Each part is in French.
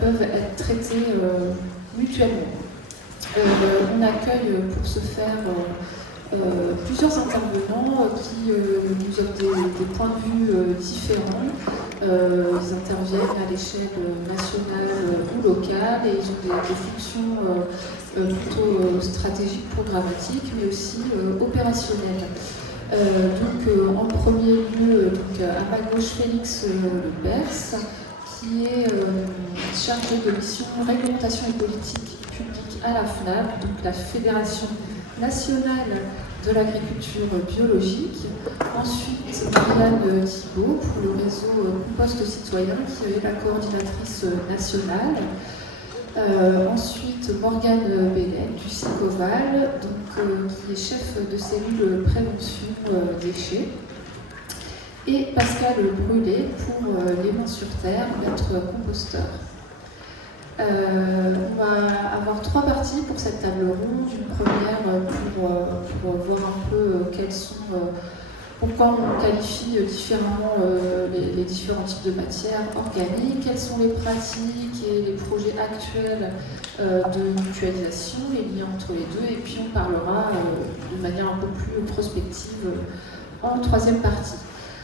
peuvent être traités mutuellement. On accueille pour ce faire plusieurs intervenants qui nous offrent des points de vue différents. Ils interviennent à l'échelle nationale ou locale et ils ont des fonctions plutôt stratégiques, programmatiques, mais aussi opérationnelles. En premier lieu, à ma gauche, Félix Lepers, qui est chargé de mission réglementation et politique publique à la FNAB, donc la Fédération nationale de l'agriculture biologique. Ensuite, Marianne Thibault pour le réseau Compost Citoyen, qui est la coordinatrice nationale. Ensuite, Morgane Bellec du SICOVAL, qui est chef de cellule prévention déchets. Et Pascal Brûlé pour Les Mains sur Terre, maître composteur. On va avoir 3 parties pour cette table ronde. Une première pour voir un peu pourquoi on qualifie différemment les différents types de matières organiques, quelles sont les pratiques et les projets actuels de mutualisation, les liens entre les deux, et puis on parlera de manière un peu plus prospective en 3e partie.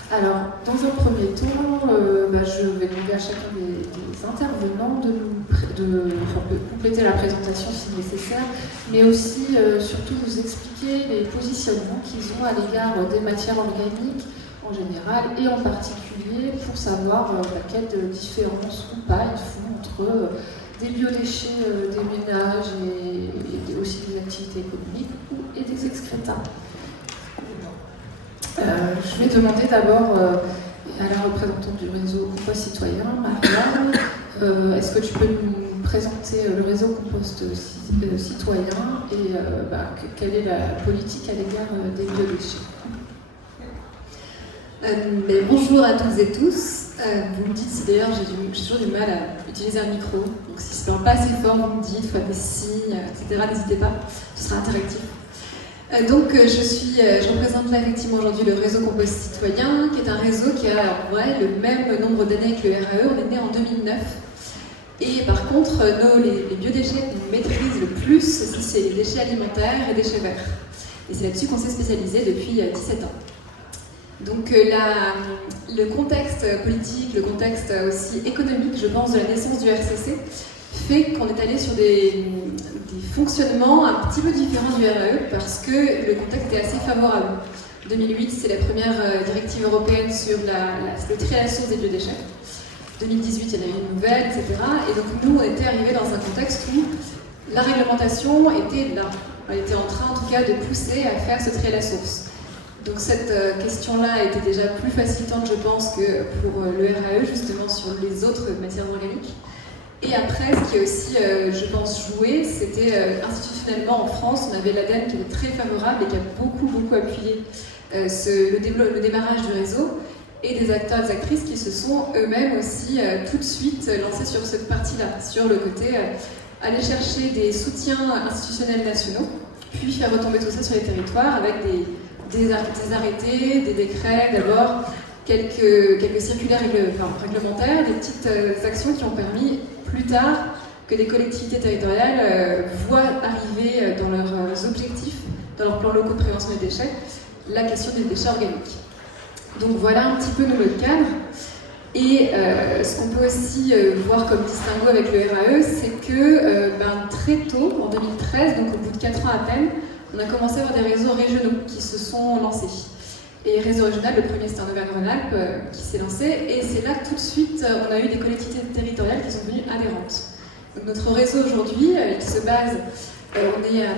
Alors, dans un premier temps, je vais demander à chacun des intervenants de compléter la présentation si nécessaire, mais aussi surtout vous expliquer les positionnements qu'ils ont à l'égard des matières organiques en général et en particulier pour savoir quelle différence ou pas ils font entre des biodéchets des ménages et aussi des activités économiques et des excrétins. Je vais demander d'abord à la représentante du réseau Compost Citoyen, Marianne, est-ce que tu peux nous présenter le réseau Compost Citoyen et quelle est la politique à l'égard des biodéchets? Bonjour à toutes et tous. Vous me dites, d'ailleurs, j'ai toujours du mal à utiliser un micro, donc si je ne parle pas assez fort, vous me dites, faites des signes, etc. N'hésitez pas, ce sera interactif. Je représente là effectivement aujourd'hui le réseau Compost Citoyen, qui est un réseau qui a le même nombre d'années que le RAE. On est né en 2009. Et par contre, les biodéchets qu'on maîtrise le plus, c'est les déchets alimentaires et déchets verts. Et c'est là-dessus qu'on s'est spécialisé depuis 17 ans. Donc le contexte politique, le contexte aussi économique, je pense, de la naissance du RCC, fait qu'on est allé sur des fonctionnements un petit peu différents du RAE parce que le contexte était assez favorable. 2008, c'est la première directive européenne sur le tri à la source des biodéchets. 2018, il y en a eu une nouvelle, etc. Et donc nous, on était arrivés dans un contexte où la réglementation était là. Elle était en train, en tout cas, de pousser à faire ce tri à la source. Donc cette question-là était déjà plus facilitante, je pense, que pour le RAE, justement, sur les autres matières organiques. Et après, ce qui a aussi, je pense, joué, c'était institutionnellement en France, on avait l'ADEME qui était très favorable et qui a beaucoup appuyé le démarrage du réseau, et des acteurs et des actrices qui se sont eux-mêmes aussi tout de suite lancés sur cette partie-là, sur le côté aller chercher des soutiens institutionnels nationaux, puis faire retomber tout ça sur les territoires avec des arrêtés, des décrets, d'abord quelques circulaires réglementaires, des petites actions qui ont permis plus tard que les collectivités territoriales voient arriver dans leurs objectifs, dans leurs plans locaux de prévention des déchets, la question des déchets organiques. Donc voilà un petit peu nous le cadre. Et ce qu'on peut aussi voir comme distinguo avec le RAE, c'est que très tôt, en 2013, donc au bout de 4 ans à peine, on a commencé à avoir des réseaux régionaux qui se sont lancés. Et réseau régional, le premier c'était en Auvergne-Rhône-Alpes qui s'est lancé, et c'est là que tout de suite on a eu des collectivités territoriales qui sont devenues adhérentes. Donc notre réseau aujourd'hui, il se base, on est à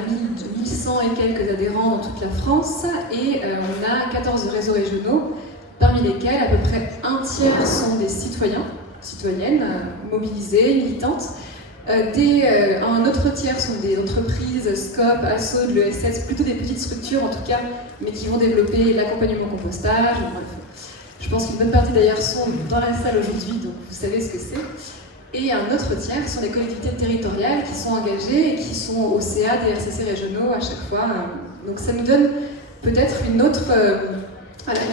1100 et quelques adhérents dans toute la France, et on a 14 réseaux régionaux, parmi lesquels à peu près un tiers sont des citoyennes mobilisées, militantes. Un autre tiers sont des entreprises, Scope, Asso, de l'ESS, plutôt des petites structures en tout cas, mais qui vont développer l'accompagnement au compostage. Je pense qu'une bonne partie d'ailleurs sont dans la salle aujourd'hui, donc vous savez ce que c'est. Et un autre tiers sont des collectivités territoriales qui sont engagées et qui sont au CA des RCC régionaux à chaque fois. Donc ça nous donne peut-être une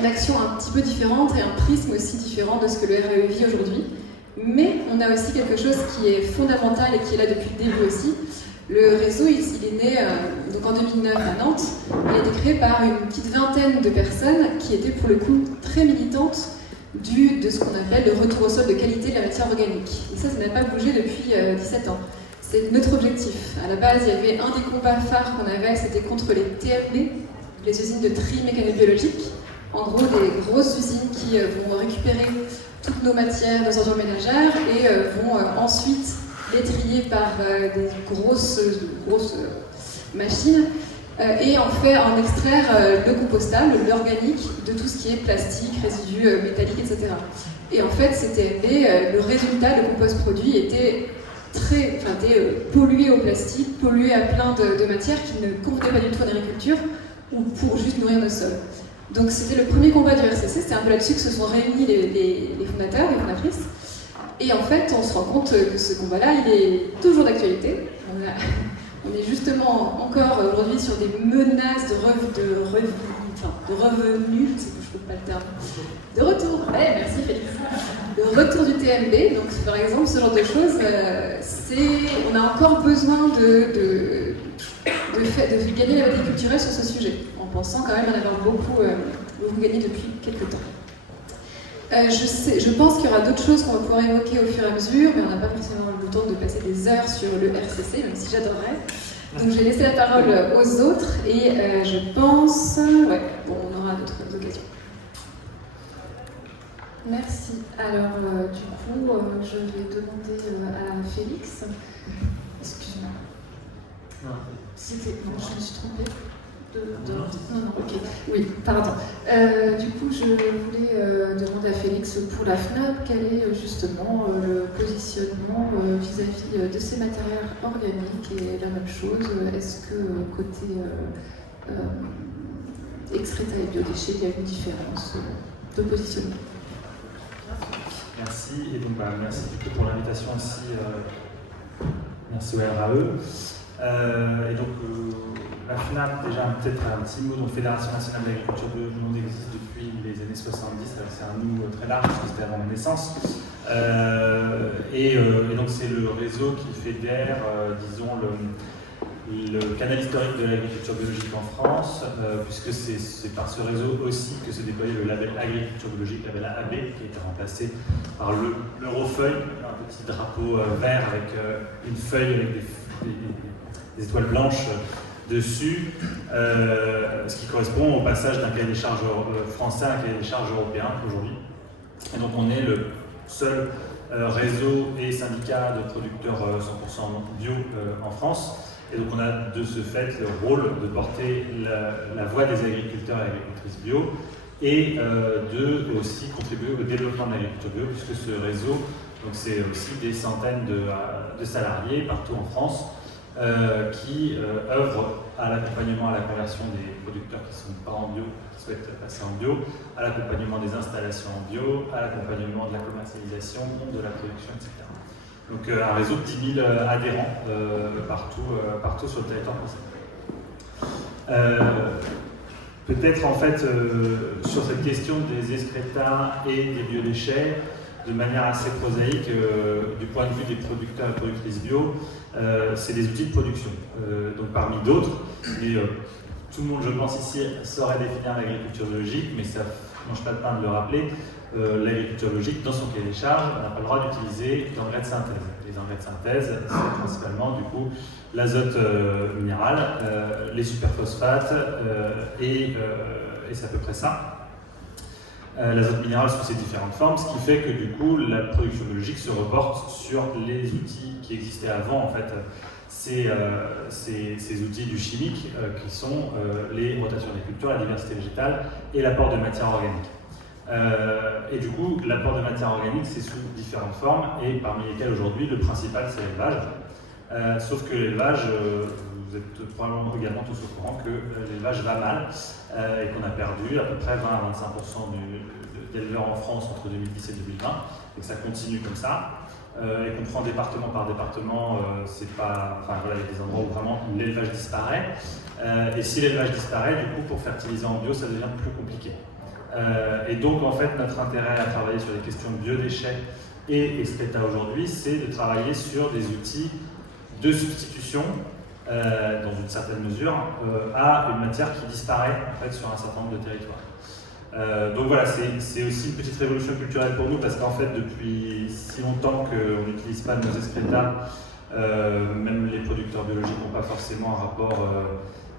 action un petit peu différente et un prisme aussi différent de ce que le RAE vit aujourd'hui. Mais on a aussi quelque chose qui est fondamental et qui est là depuis le début aussi. Le réseau, il est né donc en 2009 à Nantes. Il a été créé par une petite vingtaine de personnes qui étaient pour le coup très militantes de ce qu'on appelle le retour au sol de qualité de la matière organique. Et ça n'a pas bougé depuis 17 ans. C'est notre objectif. À la base, il y avait un des combats phares qu'on avait, c'était contre les TMB, les usines de tri mécano-biologique. En gros, des grosses usines qui vont récupérer toutes nos matières, nos ordures ménagères et vont ensuite les trier par des grosses machines et en extraire le compostable, l'organique, de tout ce qui est plastique, résidus métalliques, etc. Et en fait, ces TMB, le résultat, le compost produit, était pollué au plastique, pollué à plein de matières qui ne convenaient pas du tout en agriculture ou pour juste nourrir nos sols. Donc c'était le premier combat du RCC, c'était un peu là-dessus que se sont réunis les fondateurs, les fondatrices. Et en fait, on se rend compte que ce combat-là, il est toujours d'actualité. On est justement encore aujourd'hui sur des menaces de revenus, je sais plus, je trouve pas le terme, de retour. Ouais, merci Félix. Le retour du TMB, donc par exemple, ce genre de choses, on a encore besoin de gagner la bataille culturelle sur ce sujet, en pensant quand même en avoir beaucoup gagné depuis quelques temps. Je pense qu'il y aura d'autres choses qu'on va pouvoir évoquer au fur et à mesure, mais on n'a pas forcément le temps de passer des heures sur le RCC, même si j'adorerais. Donc je vais laisser la parole aux autres et je pense... Ouais, bon, on aura d'autres occasions. Merci. Alors, du coup, je vais demander à Félix. Excuse-moi. Non, je me suis trompée. Non, ok. Oui, pardon. Du coup, je voulais demander à Félix pour la FNAP, quel est justement le positionnement vis-à-vis de ces matériaux organiques et la même chose. Est-ce que côté excréta et biodéchets, il y a une différence de positionnement? Merci, et donc merci du coup pour l'invitation aussi. Merci au RAE. Et donc la FNAP, déjà peut-être un petit mot, donc Fédération nationale de l'agriculture du monde existe depuis les années 70, c'est un nom très large parce que c'était avant ma naissance. Et donc c'est le réseau qui fédère, disons, le canal historique de l'agriculture biologique en France, puisque c'est par ce réseau aussi que s'est déployé le label agriculture biologique, le label AB, qui a été remplacé par l'Eurofeuille, un petit drapeau vert avec une feuille avec des étoiles blanches dessus, ce qui correspond au passage d'un cahier des charges français à un cahier des charges européen aujourd'hui. Et donc on est le seul réseau et syndicat de producteurs 100% bio en France. Et donc on a de ce fait le rôle de porter la voix des agriculteurs et agricultrices bio et de aussi contribuer au développement de l'agriculture bio, puisque ce réseau, c'est aussi des centaines de salariés partout en France qui œuvrent à l'accompagnement, à la conversion des producteurs qui ne sont pas en bio, qui souhaitent passer en bio, à l'accompagnement des installations en bio, à l'accompagnement de la commercialisation, de la production, etc. Donc un réseau de 10 000 adhérents partout sur le territoire français. Peut-être en fait sur cette question des excrétas et des biodéchets, de manière assez prosaïque, du point de vue des producteurs et productrices bio, c'est des outils de production. Donc parmi d'autres, et tout le monde, je pense ici, saurait définir l'agriculture biologique, mais ça ne mange pas de pain de le rappeler. L'agriculture biologique, dans son cahier des charges, n'a pas le droit d'utiliser d'engrais de synthèse. Les engrais de synthèse, c'est principalement du coup l'azote minéral, les superphosphates et c'est à peu près ça. L'azote minéral sous ses différentes formes, ce qui fait que du coup la production biologique se reporte sur les outils qui existaient avant, en fait, ces outils du chimique qui sont les rotations des cultures, la diversité végétale et l'apport de matière organique. Et du coup, l'apport de matière organique, c'est sous différentes formes, et parmi lesquelles aujourd'hui, le principal, c'est l'élevage. Sauf que l'élevage, vous êtes probablement également tous au courant que l'élevage va mal, et qu'on a perdu à peu près 20 à 25% d'éleveurs en France entre 2010 et 2020, et que ça continue comme ça. Et qu'on prend département par département, c'est pas, enfin voilà, il y a des endroits où vraiment l'élevage disparaît. Et si l'élevage disparaît, du coup, pour fertiliser en bio, ça devient plus compliqué. Et donc, en fait, notre intérêt à travailler sur les questions de biodéchets Et Excreta aujourd'hui, c'est de travailler sur des outils de substitution, dans une certaine mesure, à une matière qui disparaît en fait, sur un certain nombre de territoires. Donc voilà, c'est aussi une petite révolution culturelle pour nous, parce qu'en fait, depuis si longtemps qu'on n'utilise pas nos excrétas, même les producteurs biologiques n'ont pas forcément un rapport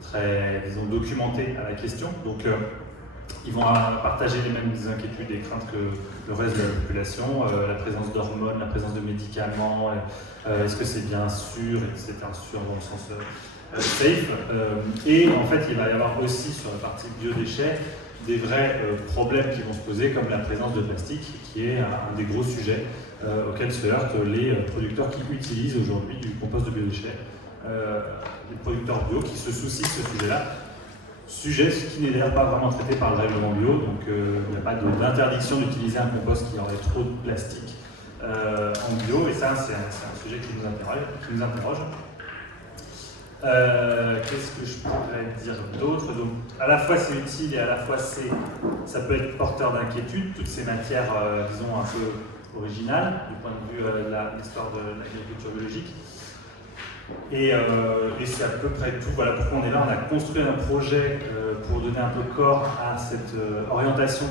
très, disons, documenté à la question. Donc, ils vont partager les mêmes inquiétudes et craintes que le reste de la population, la présence d'hormones, la présence de médicaments, est-ce que c'est bien sûr, et c'est bien sûr dans le sens safe. Et en fait, il va y avoir aussi sur la partie biodéchets des vrais problèmes qui vont se poser, comme la présence de plastique, qui est un des gros sujets auxquels se heurtent les producteurs qui utilisent aujourd'hui du compost de biodéchets. Les producteurs bio qui se soucient de ce sujet-là. Sujet qui n'est d'ailleurs pas vraiment traité par le règlement bio, donc il n'y a pas d'interdiction d'utiliser un compost qui aurait trop de plastique en bio, et ça c'est un sujet qui nous interroge. Qu'est-ce que je pourrais dire d'autre? Donc, à la fois c'est utile et à la fois ça peut être porteur d'inquiétude, toutes ces matières, disons, un peu originales du point de vue de l'histoire de l'agriculture biologique. Et c'est à peu près tout. Voilà pourquoi on est là. On a construit un projet pour donner un peu corps à cette orientation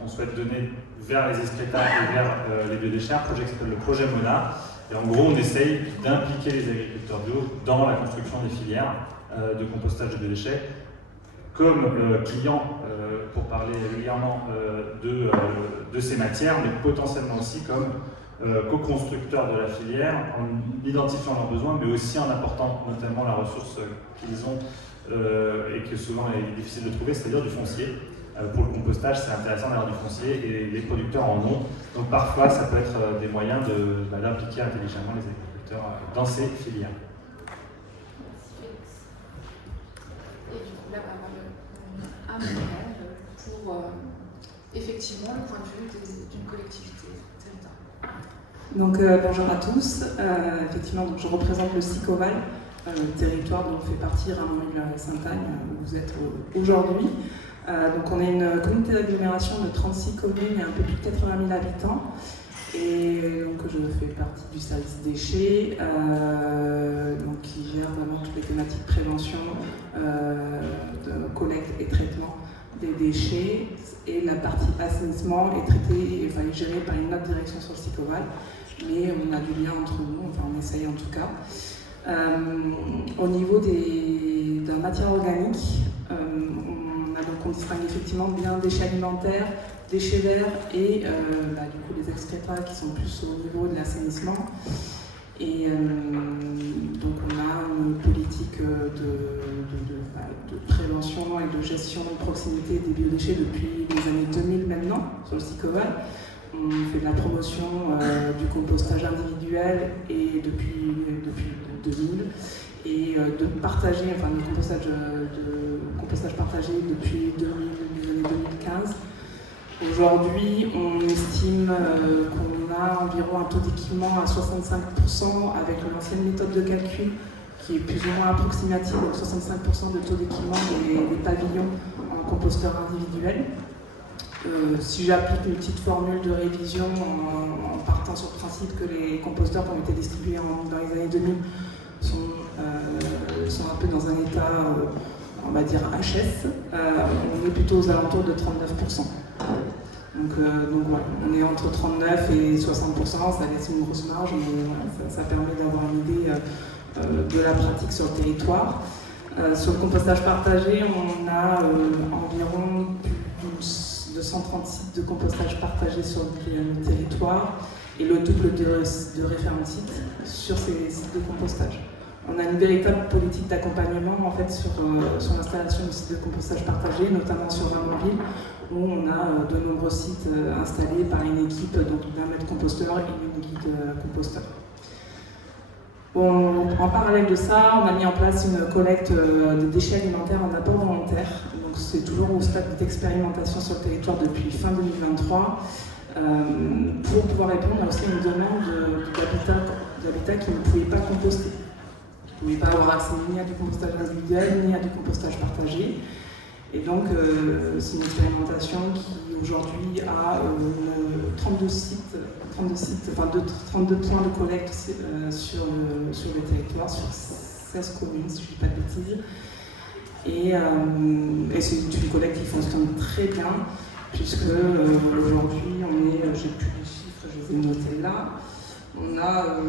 qu'on souhaite donner vers les excrétas et vers les biodéchets. Un projet qui s'appelle le projet MONA. Et en gros, on essaye d'impliquer les agriculteurs bio dans la construction des filières de compostage de biodéchets comme clients, pour parler régulièrement de ces matières, mais potentiellement aussi comme co-constructeurs de la filière, en identifiant leurs besoins, mais aussi en apportant notamment la ressource qu'ils ont et que souvent est difficile de trouver, c'est-à-dire du foncier. Pour le compostage, c'est intéressant d'avoir du foncier et les producteurs en ont. Donc parfois, ça peut être des moyens d'impliquer intelligemment les agriculteurs dans ces filières. Et du coup, là, on a un modèle pour effectivement le point de vue d'une collectivité territoriale. Donc bonjour à tous. Effectivement, donc, je représente le SICOVAL, territoire dont fait partie Ramon-Sainte-Agne, où vous êtes aujourd'hui. Donc on est une communauté d'agglomération de 36 communes et un peu plus de 80 000 habitants. Et donc je fais partie du service déchets, donc, qui gère vraiment toutes les thématiques prévention, de collecte et traitement des déchets. Et la partie assainissement est traitée, enfin, est gérée par une autre direction sur le SICOVAL. Mais on a du lien entre nous, enfin on essaye en tout cas. Au niveau de la matière organique, on distingue effectivement bien déchets alimentaires, déchets verts et du coup les excrétas qui sont plus au niveau de l'assainissement. Et donc on a une politique de prévention et de gestion de proximité des biodéchets depuis les années 2000 maintenant sur le SICOVAL. On fait de la promotion du compostage individuel et depuis 2000. Et de partager, enfin le compostage partagé depuis les années 2015. Aujourd'hui, on estime qu'on a environ un taux d'équipement à 65% avec l'ancienne méthode de calcul qui est plus ou moins approximative, donc 65% de taux d'équipement des pavillons en composteur individuel. Si j'applique une petite formule de révision en partant sur le principe que les composteurs qui ont été distribués dans les années 2000 sont un peu dans un état, on va dire HS, on est plutôt aux alentours de 39%. Donc voilà, on est entre 39 et 60%, ça laisse une grosse marge, mais voilà, ça permet d'avoir une idée de la pratique sur le territoire. Sur le compostage partagé, on a environ plus de 130 sites de compostage partagé sur le territoire et le double de référents sites sur ces sites de compostage. On a une véritable politique d'accompagnement en fait, sur l'installation de sites de compostage partagé, notamment sur Ramonville, où on a de nombreux sites installés par une équipe d'un maître composteur et une guide composteur. Bon, en parallèle de ça, on a mis en place une collecte de déchets alimentaires en apport volontaire. Donc c'est toujours au stade d'expérimentation sur le territoire depuis fin 2023. Pour pouvoir répondre aussi à une demande d'habitat qui ne pouvait pas composter. Qui ne pouvaient pas avoir accès ni à du compostage individuel, ni à du compostage partagé. Et donc, c'est une expérimentation qui aujourd'hui a 32 sites sites, enfin 32 points de collecte sur le territoire, sur 16 communes, si je ne dis pas de bêtises. Et c'est une collecte qui fonctionne très bien, puisque aujourd'hui, j'ai plus les chiffres, je les ai notés là, on a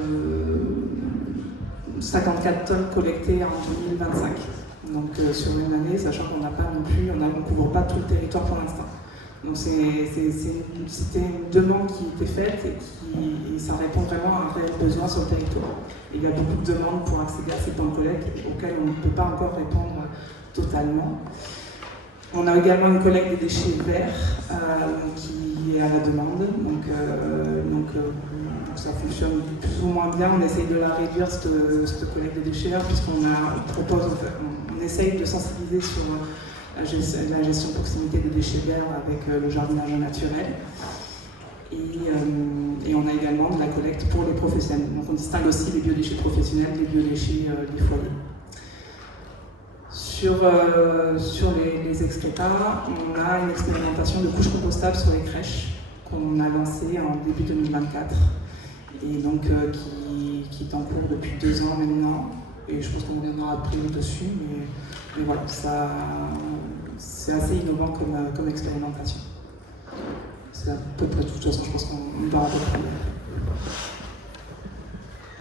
54 tonnes collectées en 2025. Donc sur une année, sachant qu'on n'a pas non plus, on ne couvre pas tout le territoire pour l'instant. Donc c'était une demande qui était faite et ça répond vraiment à un réel besoin sur le territoire. Et il y a beaucoup de demandes pour accéder à ces points de collecte auxquels on ne peut pas encore répondre totalement. On a également une collecte des déchets verts qui est à la demande. Donc ça fonctionne plus ou moins bien. On essaye de la réduire, cette collecte des déchets verts, puisqu'on on essaye de sensibiliser sur la gestion de proximité des déchets verts avec le jardinage naturel. Et on a également de la collecte pour les professionnels. Donc on distingue aussi les biodéchets professionnels des biodéchets des foyers. Sur les excrétas, on a une expérimentation de couches compostables sur les crèches qu'on a lancée en début 2024 et donc qui est en cours depuis 2 ans maintenant. Et je pense qu'on reviendra après dessus, mais voilà, c'est assez innovant comme expérimentation. C'est à peu près tout. De toute façon, je pense qu'on doit reprendre.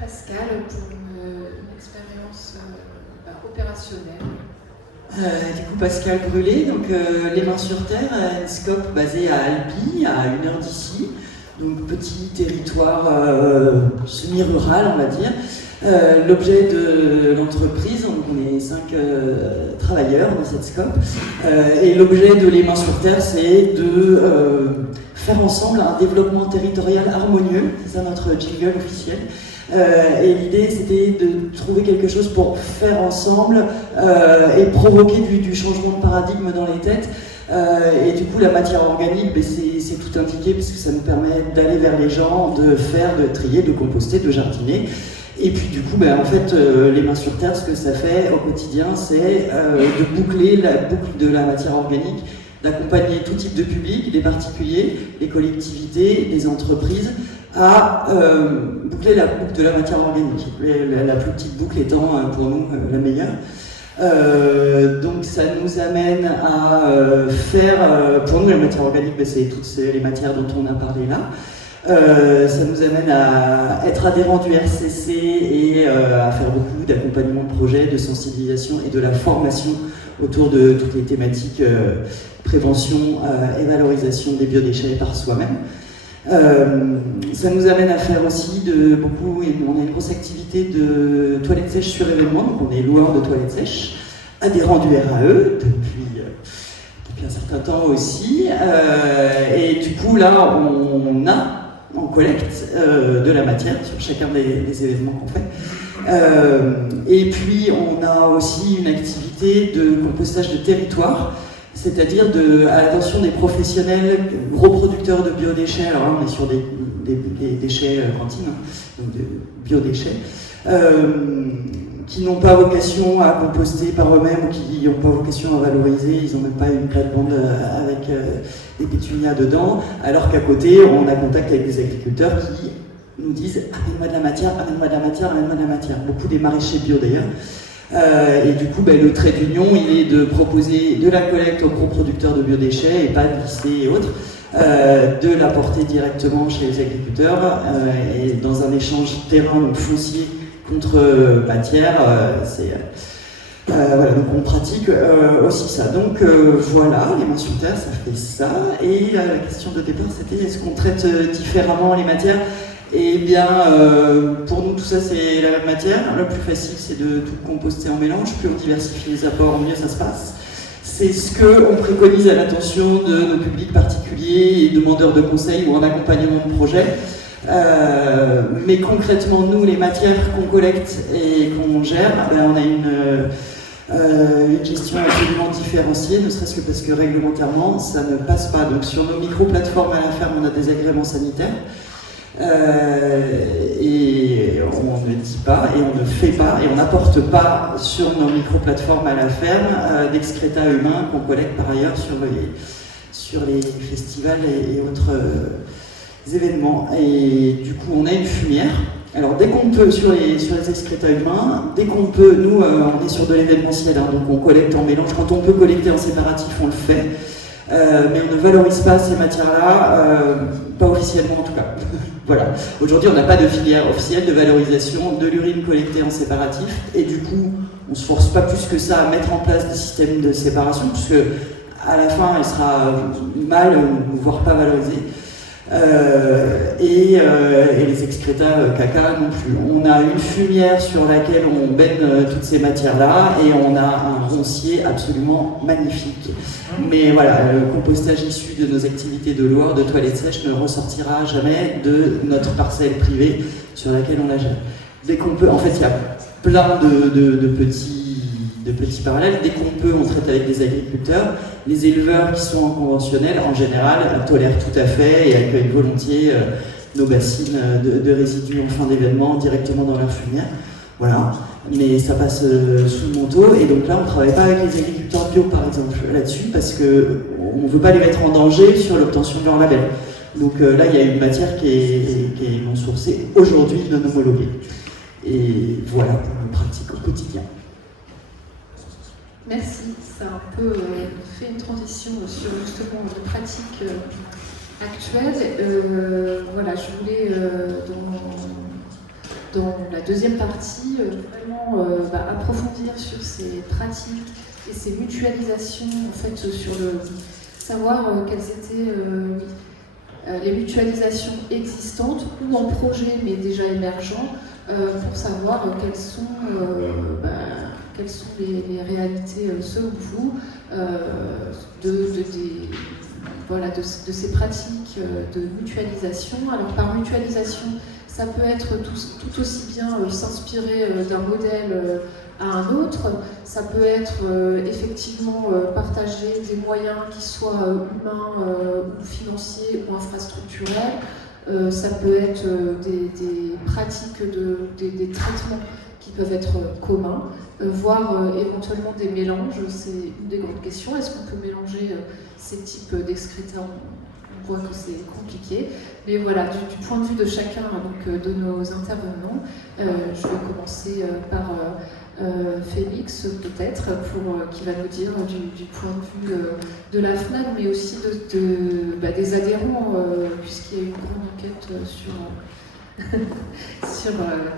Pascal, pour une expérience opérationnelle. Du coup, Pascal Brûlé, donc Les Mains sur Terre, une scope basée à Albi, à 1 heure d'ici, donc petit territoire semi-rural, on va dire. L'objet de l'entreprise, donc on est 5 travailleurs dans cette scope, et l'objet de Les Mains sur Terre, c'est de faire ensemble un développement territorial harmonieux, c'est ça notre jingle officiel. Et l'idée, c'était de trouver quelque chose pour faire ensemble et provoquer du changement de paradigme dans les têtes. Et du coup, la matière organique, c'est tout indiqué puisque ça nous permet d'aller vers les gens, de trier, de composter, de jardiner. Et puis du coup, en fait, Les Mains sur Terre, ce que ça fait au quotidien, c'est de boucler la boucle de la matière organique, d'accompagner tout type de public, les particuliers, les collectivités, les entreprises, à boucler la boucle de la matière organique, la plus petite boucle étant pour nous la meilleure. Donc ça nous amène à faire, pour nous la matière organique, c'est toutes les matières dont on a parlé là. Ça nous amène à être adhérents du RCC et à faire beaucoup d'accompagnement de projets, de sensibilisation et de la formation autour de toutes les thématiques prévention et valorisation des biodéchets par soi-même. Ça nous amène à faire aussi on a une grosse activité de toilettes sèches sur événement, donc on est loueur de toilettes sèches, adhérent du RAE depuis un certain temps aussi, et du coup là on collecte de la matière sur chacun des événements qu'on fait. Et puis on a aussi une activité de compostage de territoire, c'est-à-dire à l'attention des professionnels, gros producteurs de biodéchets. Alors là, on est sur des déchets cantines, donc de biodéchets, qui n'ont pas vocation à composter par eux-mêmes, ou qui n'ont pas vocation à valoriser. Ils n'ont même pas une plate-bande avec des pétunias dedans, alors qu'à côté, on a contact avec des agriculteurs qui nous disent « amène-moi de la matière, amène-moi de la matière, amène-moi de la matière ». Beaucoup des maraîchers bio d'ailleurs. Et du coup, le trait d'union, il est de proposer de la collecte aux gros producteurs de biodéchets et pas de lycées et autres, de l'apporter directement chez les agriculteurs et dans un échange terrain, donc foncier contre matière. Voilà, donc on pratique aussi ça. Donc voilà, Les Mains sur Terre, ça fait ça. Et la question de départ, c'était est-ce qu'on traite différemment les matières ? Eh bien, pour nous, tout ça, c'est la même matière. Le plus facile, c'est de tout composter en mélange. Plus on diversifie les apports, mieux ça se passe. C'est ce qu'on préconise à l'attention de nos publics particuliers et demandeurs de conseils ou en accompagnement de projet. Mais concrètement, nous, les matières qu'on collecte et qu'on gère, on a une question absolument différenciée, ne serait-ce que parce que réglementairement, ça ne passe pas. Donc sur nos micro-plateformes à la ferme, on a des agréments sanitaires. Et on ne dit pas, et on ne fait pas, et on n'apporte pas sur nos micro-plateformes à la ferme d'excréta humains qu'on collecte par ailleurs sur les festivals et autres événements. Et du coup, on a une fumière. Alors, dès qu'on peut, sur les excréta humains, dès qu'on peut, nous, on est sur de l'événementiel, hein, donc on collecte en mélange. Quand on peut collecter en séparatif, on le fait. Mais on ne valorise pas ces matières-là, pas officiellement en tout cas. Voilà. Aujourd'hui, on n'a pas de filière officielle de valorisation de l'urine collectée en séparatif. Et du coup, on ne se force pas plus que ça à mettre en place des systèmes de séparation, puisque à la fin, elle sera mal, voire pas valorisée. Et les excrétas caca non plus. On a une fumière sur laquelle on baigne toutes ces matières-là et on a un roncier absolument magnifique. Mais voilà, le compostage issu de nos activités de Loire, de toilettes sèches, ne ressortira jamais de notre parcelle privée sur laquelle on la gère. Dès qu'on peut, en fait, il y a plein de petits parallèles. Dès qu'on peut, on traite avec des agriculteurs. Les éleveurs qui sont en conventionnel, en général, tolèrent tout à fait et accueillent volontiers nos bassines de résidus en fin d'événement directement dans leur fumière. Voilà. Mais ça passe sous le manteau. Et donc là, on ne travaille pas avec les agriculteurs bio, par exemple, là-dessus, parce qu'on ne veut pas les mettre en danger sur l'obtention de leur label. Donc là, il y a une matière qui est non sourcée, aujourd'hui non homologuée. Et voilà pour nos pratiques au quotidien. Merci, ça a un peu fait une transition sur justement les pratiques actuelles. Voilà, je voulais dans la deuxième partie vraiment approfondir sur ces pratiques et ces mutualisations, en fait, sur le savoir quelles étaient les mutualisations existantes ou en projet mais déjà émergents pour savoir quelles sont les réalités selon vous de ces pratiques de mutualisation. Alors par mutualisation, ça peut être tout aussi bien s'inspirer d'un modèle à un autre, ça peut être effectivement partager des moyens qui soient humains ou financiers ou infrastructurels, ça peut être des pratiques, des traitements qui peuvent être communs, voire éventuellement des mélanges. C'est une des grandes questions. Est-ce qu'on peut mélanger ces types d'excréta? On voit que c'est compliqué. Mais voilà, du point de vue de chacun donc, de nos intervenants, je vais commencer par Félix, peut-être, qui va nous dire du point de vue de la FNAD, mais aussi des adhérents, puisqu'il y a eu une grande enquête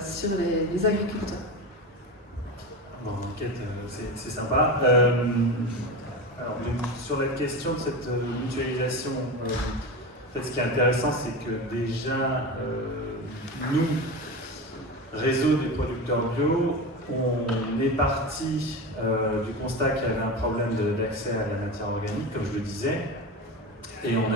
sur les agriculteurs. Bon, l'enquête, c'est sympa. Alors, sur la question de cette mutualisation, en fait, ce qui est intéressant, c'est que déjà, nous, réseau des producteurs bio, on est parti du constat qu'il y avait un problème d'accès à la matière organique, comme je le disais. Et on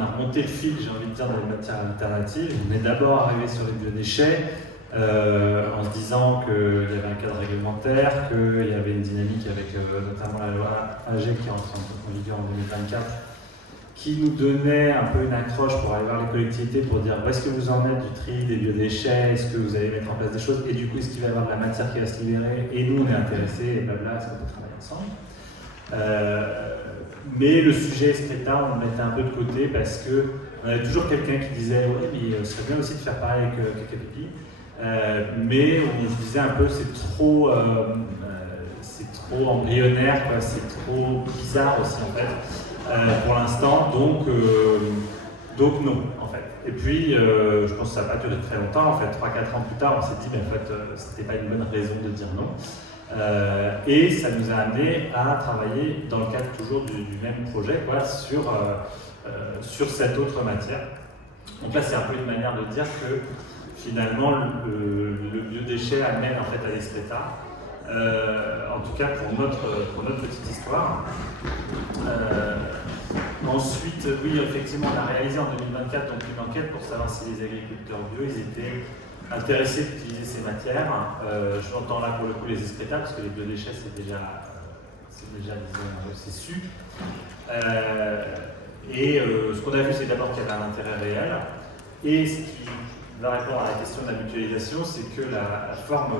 a remonté le fil, j'ai envie de dire, dans les matières alternatives. On est d'abord arrivé sur les biodéchets en se disant qu'il y avait un cadre réglementaire, qu'il y avait une dynamique avec notamment la loi AG qui entre en vigueur en 2024, qui nous donnait un peu une accroche pour aller voir les collectivités pour dire où est-ce que vous en êtes du tri des biodéchets, est-ce que vous allez mettre en place des choses, et du coup est-ce qu'il va y avoir de la matière qui va se libérer, et nous on est intéressés, et blabla, est-ce qu'on peut travailler ensemble. Mais le sujet excréta, on le mettait un peu de côté parce qu'on avait toujours quelqu'un qui disait oui, mais ce serait bien aussi de faire pareil avec Cacapipi. Mais on se disait un peu c'est trop embryonnaire, quoi, c'est trop bizarre aussi en fait pour l'instant, donc non en fait. Et puis je pense que ça n'a pas duré très longtemps, en fait 3-4 ans plus tard on s'est dit en fait c'était pas une bonne raison de dire non. Et ça nous a amené à travailler dans le cadre toujours du même projet, quoi, sur cette autre matière. Donc là c'est un peu une manière de dire que finalement le biodéchet amène en fait à l'excréta, en tout cas pour notre petite histoire. Ensuite, oui, effectivement, on a réalisé en 2024 donc, une enquête pour savoir si les agriculteurs bio ils étaient intéressés d'utiliser ces matières. J'entends là pour le coup les excréta, parce que les biodéchets c'est déjà disons, c'est su. Ce qu'on a vu, c'est d'abord qu'il y avait un intérêt réel. Et ce qui va répondre à la question de la mutualisation, c'est que la forme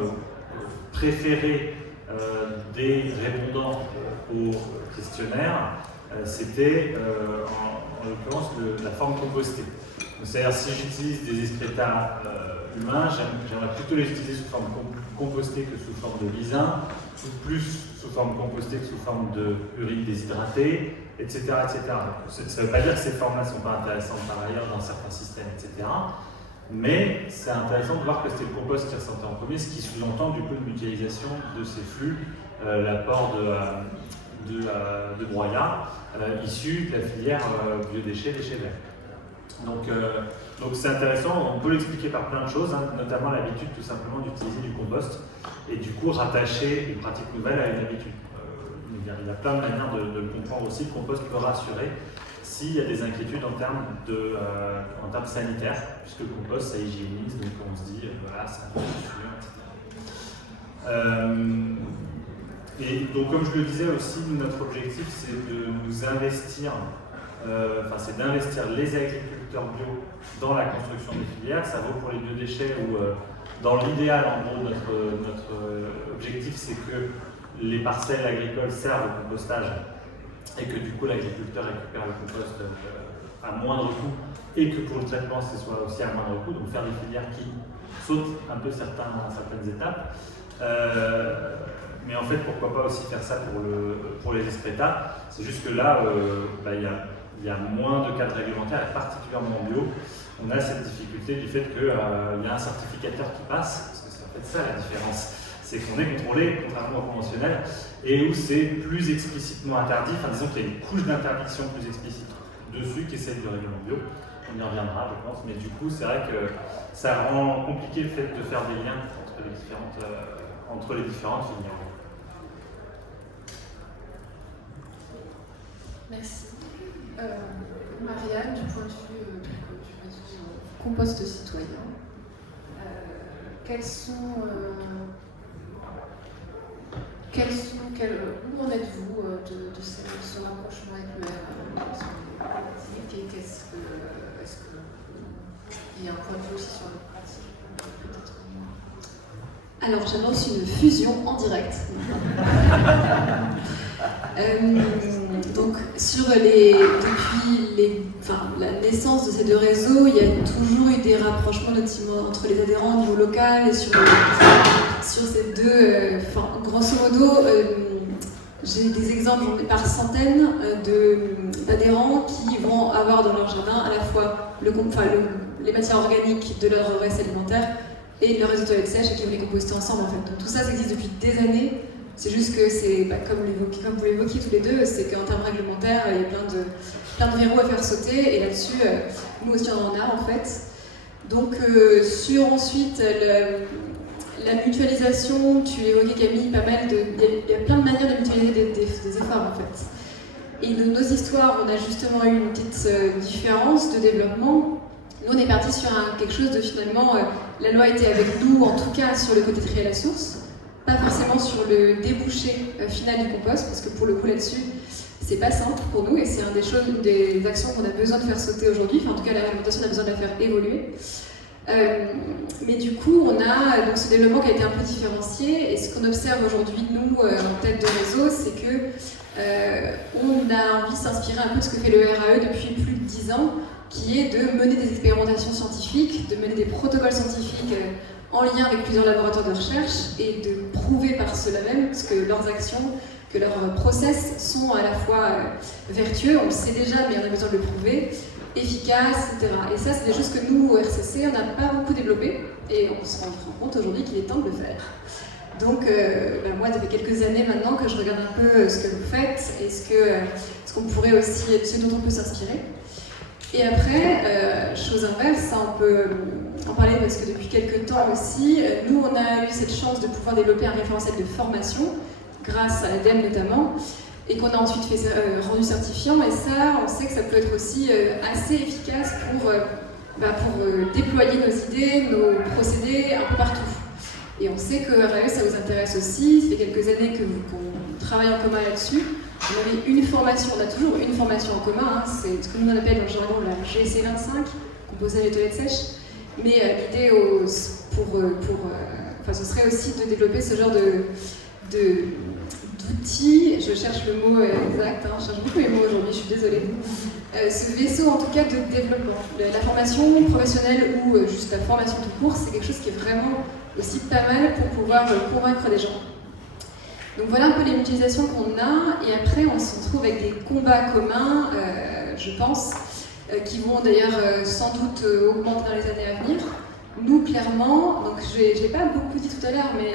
préférée des répondants au questionnaire, c'était en l'occurrence la forme compostée. C'est-à-dire si j'utilise des excrétas humains, j'aimerais plutôt les utiliser sous forme compostée que sous forme de lisin, plus sous forme compostée que sous forme de urine déshydratée, etc. etc. Ça ne veut pas dire que ces formes-là ne sont pas intéressantes par ailleurs dans certains systèmes, etc. Mais c'est intéressant de voir que c'était le compost qui ressortait en premier, ce qui sous-entend du coup une mutualisation de ces flux, l'apport de broyat issu de la filière biodéchets, déchets verts. Donc c'est intéressant, on peut l'expliquer par plein de choses, hein, notamment l'habitude tout simplement d'utiliser du compost et du coup rattacher une pratique nouvelle à une habitude. Il y a plein de manières de le comprendre aussi. Le compost peut rassurer s'il y a des inquiétudes en termes sanitaires, puisque le compost ça hygiénise, donc on se dit voilà, c'est un peu sûr, etc. Et donc comme je le disais aussi, notre objectif c'est de nous investir, c'est d'investir les agriculteurs bio dans la construction des filières. Ça vaut pour les biodéchets où dans l'idéal en gros notre objectif c'est que les parcelles agricoles servent au compostage et que du coup l'agriculteur récupère le compost à moindre coût et que pour le traitement ce soit aussi à moindre coût, donc faire des filières qui sautent un peu certaines étapes. Mais en fait pourquoi pas aussi faire ça pour les excrétas, c'est juste que là il y a moins de cadres réglementaires et particulièrement en bio, on a cette difficulté du fait qu'il y a un certificateur qui passe, parce que c'est en fait ça la différence. C'est qu'on est contrôlé, contrairement au conventionnel, et où c'est plus explicitement interdit, disons qu'il y a une couche d'interdiction plus explicite dessus qui est celle du règlement bio. On y reviendra, je pense, mais du coup, c'est vrai que ça rend compliqué le fait de faire des liens entre les différentes filières. Merci. Marianne, du point de vue du réseau Compost Citoyen, où en êtes-vous de ce rapprochement avec le RAE? Est-ce qu'il y a un point de vue aussi sur la pratique? Alors, j'annonce une fusion en direct. Donc, depuis la naissance de ces deux réseaux, il y a toujours eu des rapprochements notamment entre les adhérents au niveau local et sur ces deux. Grosso modo, j'ai des exemples par centaines d'adhérents qui vont avoir dans leur jardin à la fois les matières organiques de leur reste alimentaire et leur réseau de toilettes sèches et qui vont les composter ensemble en fait. Donc tout ça existe depuis des années. C'est juste que c'est, comme vous l'évoquiez tous les deux, c'est qu'en termes réglementaires, il y a plein de verrous à faire sauter, et là-dessus, nous aussi on en a en fait. Donc sur ensuite la mutualisation, tu évoquais Camille, il y a plein de manières de mutualiser des efforts en fait. Et de nos histoires, on a justement eu une petite différence de développement. Nous on est parti sur quelque chose de finalement, la loi était avec nous, en tout cas sur le côté tri à la source. Pas forcément sur le débouché final du compost, parce que pour le coup là-dessus, c'est pas simple pour nous et c'est une des actions qu'on a besoin de faire sauter aujourd'hui. En tout cas, la réglementation, on a besoin de la faire évoluer. Mais du coup, on a donc ce développement qui a été un peu différencié et ce qu'on observe aujourd'hui, nous, en tête de réseau, c'est que on a envie de s'inspirer un peu de ce que fait le RAE depuis plus de 10 ans, qui est de mener des expérimentations scientifiques, de mener des protocoles scientifiques en lien avec plusieurs laboratoires de recherche et de prouver par cela même que leurs actions, que leurs process sont à la fois vertueux, on le sait déjà mais on a besoin de le prouver, efficaces, etc. Et ça c'est des choses que nous au RCC on n'a pas beaucoup développé et on se rend compte aujourd'hui qu'il est temps de le faire. Donc moi ça fait quelques années maintenant que je regarde un peu ce que vous faites et ce qu'on pourrait aussi, ce dont on peut s'inspirer. Et après, chose inverse, ça on peut en parler parce que depuis quelques temps aussi, nous on a eu cette chance de pouvoir développer un référentiel de formation, grâce à l'ADEME notamment, et qu'on a ensuite rendu certifiant, et ça, on sait que ça peut être aussi assez efficace pour déployer nos idées, nos procédés un peu partout. Et on sait que RAE, ça vous intéresse aussi, ça fait quelques années qu'on travaille en commun là-dessus. On avait une formation, on a toujours une formation en commun, c'est ce que nous on appelle dans le jargon la GC25, composage des toilettes sèches. Mais l'idée, ce serait aussi de développer ce genre d'outils outil, je cherche le mot exact, je cherche beaucoup les mots aujourd'hui, je suis désolée. Ce vaisseau en tout cas de développement. La formation professionnelle ou juste la formation tout court, c'est quelque chose qui est vraiment aussi pas mal pour pouvoir convaincre les gens. Donc voilà un peu les utilisations qu'on a, et après on se retrouve avec des combats communs, je pense, qui vont d'ailleurs sans doute augmenter dans les années à venir. Nous, clairement, donc je l'ai pas beaucoup dit tout à l'heure, mais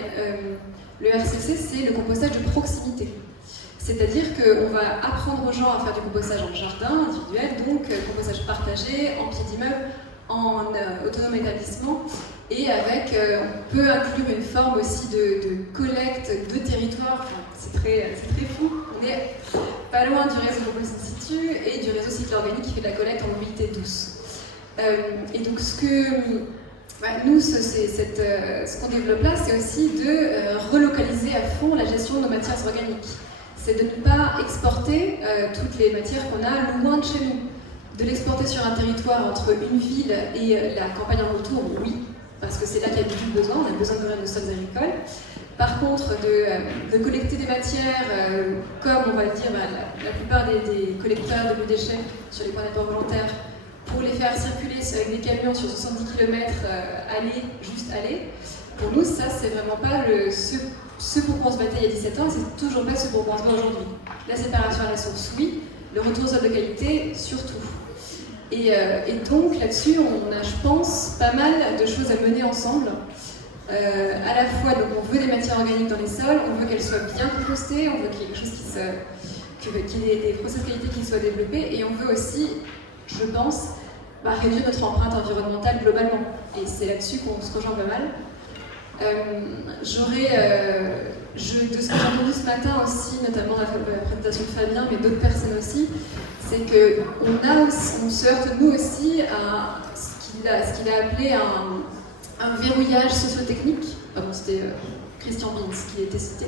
le RCC, c'est le compostage de proximité. C'est-à-dire qu'on va apprendre aux gens à faire du compostage en jardin individuel, donc compostage partagé, en pied d'immeuble, en autonome établissement, et avec, on peut inclure une forme aussi de collecte de territoire. Enfin, c'est très fou. On est pas loin du réseau Compost in situ et du réseau cycle organique qui fait de la collecte en mobilité douce. Et donc nous, ce qu'on développe là, c'est aussi de relocaliser à fond la gestion de nos matières organiques. C'est de ne pas exporter toutes les matières qu'on a loin de chez nous. De l'exporter sur un territoire entre une ville et la campagne en retour, oui, parce que c'est là qu'il y a du besoin, on a besoin de nos sols agricoles. Par contre, de collecter des matières, comme on va le dire, la plupart des collecteurs de biodéchets sur les points d'apport volontaires, pour les faire circuler avec des camions sur 70 km, juste aller, pour nous, ça, c'est vraiment pas ce pour quoi on se battait il y a 17 ans, et c'est toujours pas ce pour quoi on se bat aujourd'hui. La séparation à la source, oui, le retour au sol de qualité, surtout. Et donc, là-dessus, on a, je pense, pas mal de choses à mener ensemble. À la fois, donc, on veut des matières organiques dans les sols, on veut qu'elles soient bien compostées, on veut qu'il y ait quelque chose qu'il y ait des process de qualité qui soient développés, et on veut aussi, je pense, réduire notre empreinte environnementale globalement. Et c'est là-dessus qu'on se rejoint pas mal. De ce que j'ai entendu ce matin aussi, notamment dans la présentation de Fabien, mais d'autres personnes aussi, c'est qu'on se heurte nous aussi à ce qu'il a appelé un verrouillage socio-technique. C'était Christian Bins qui était cité.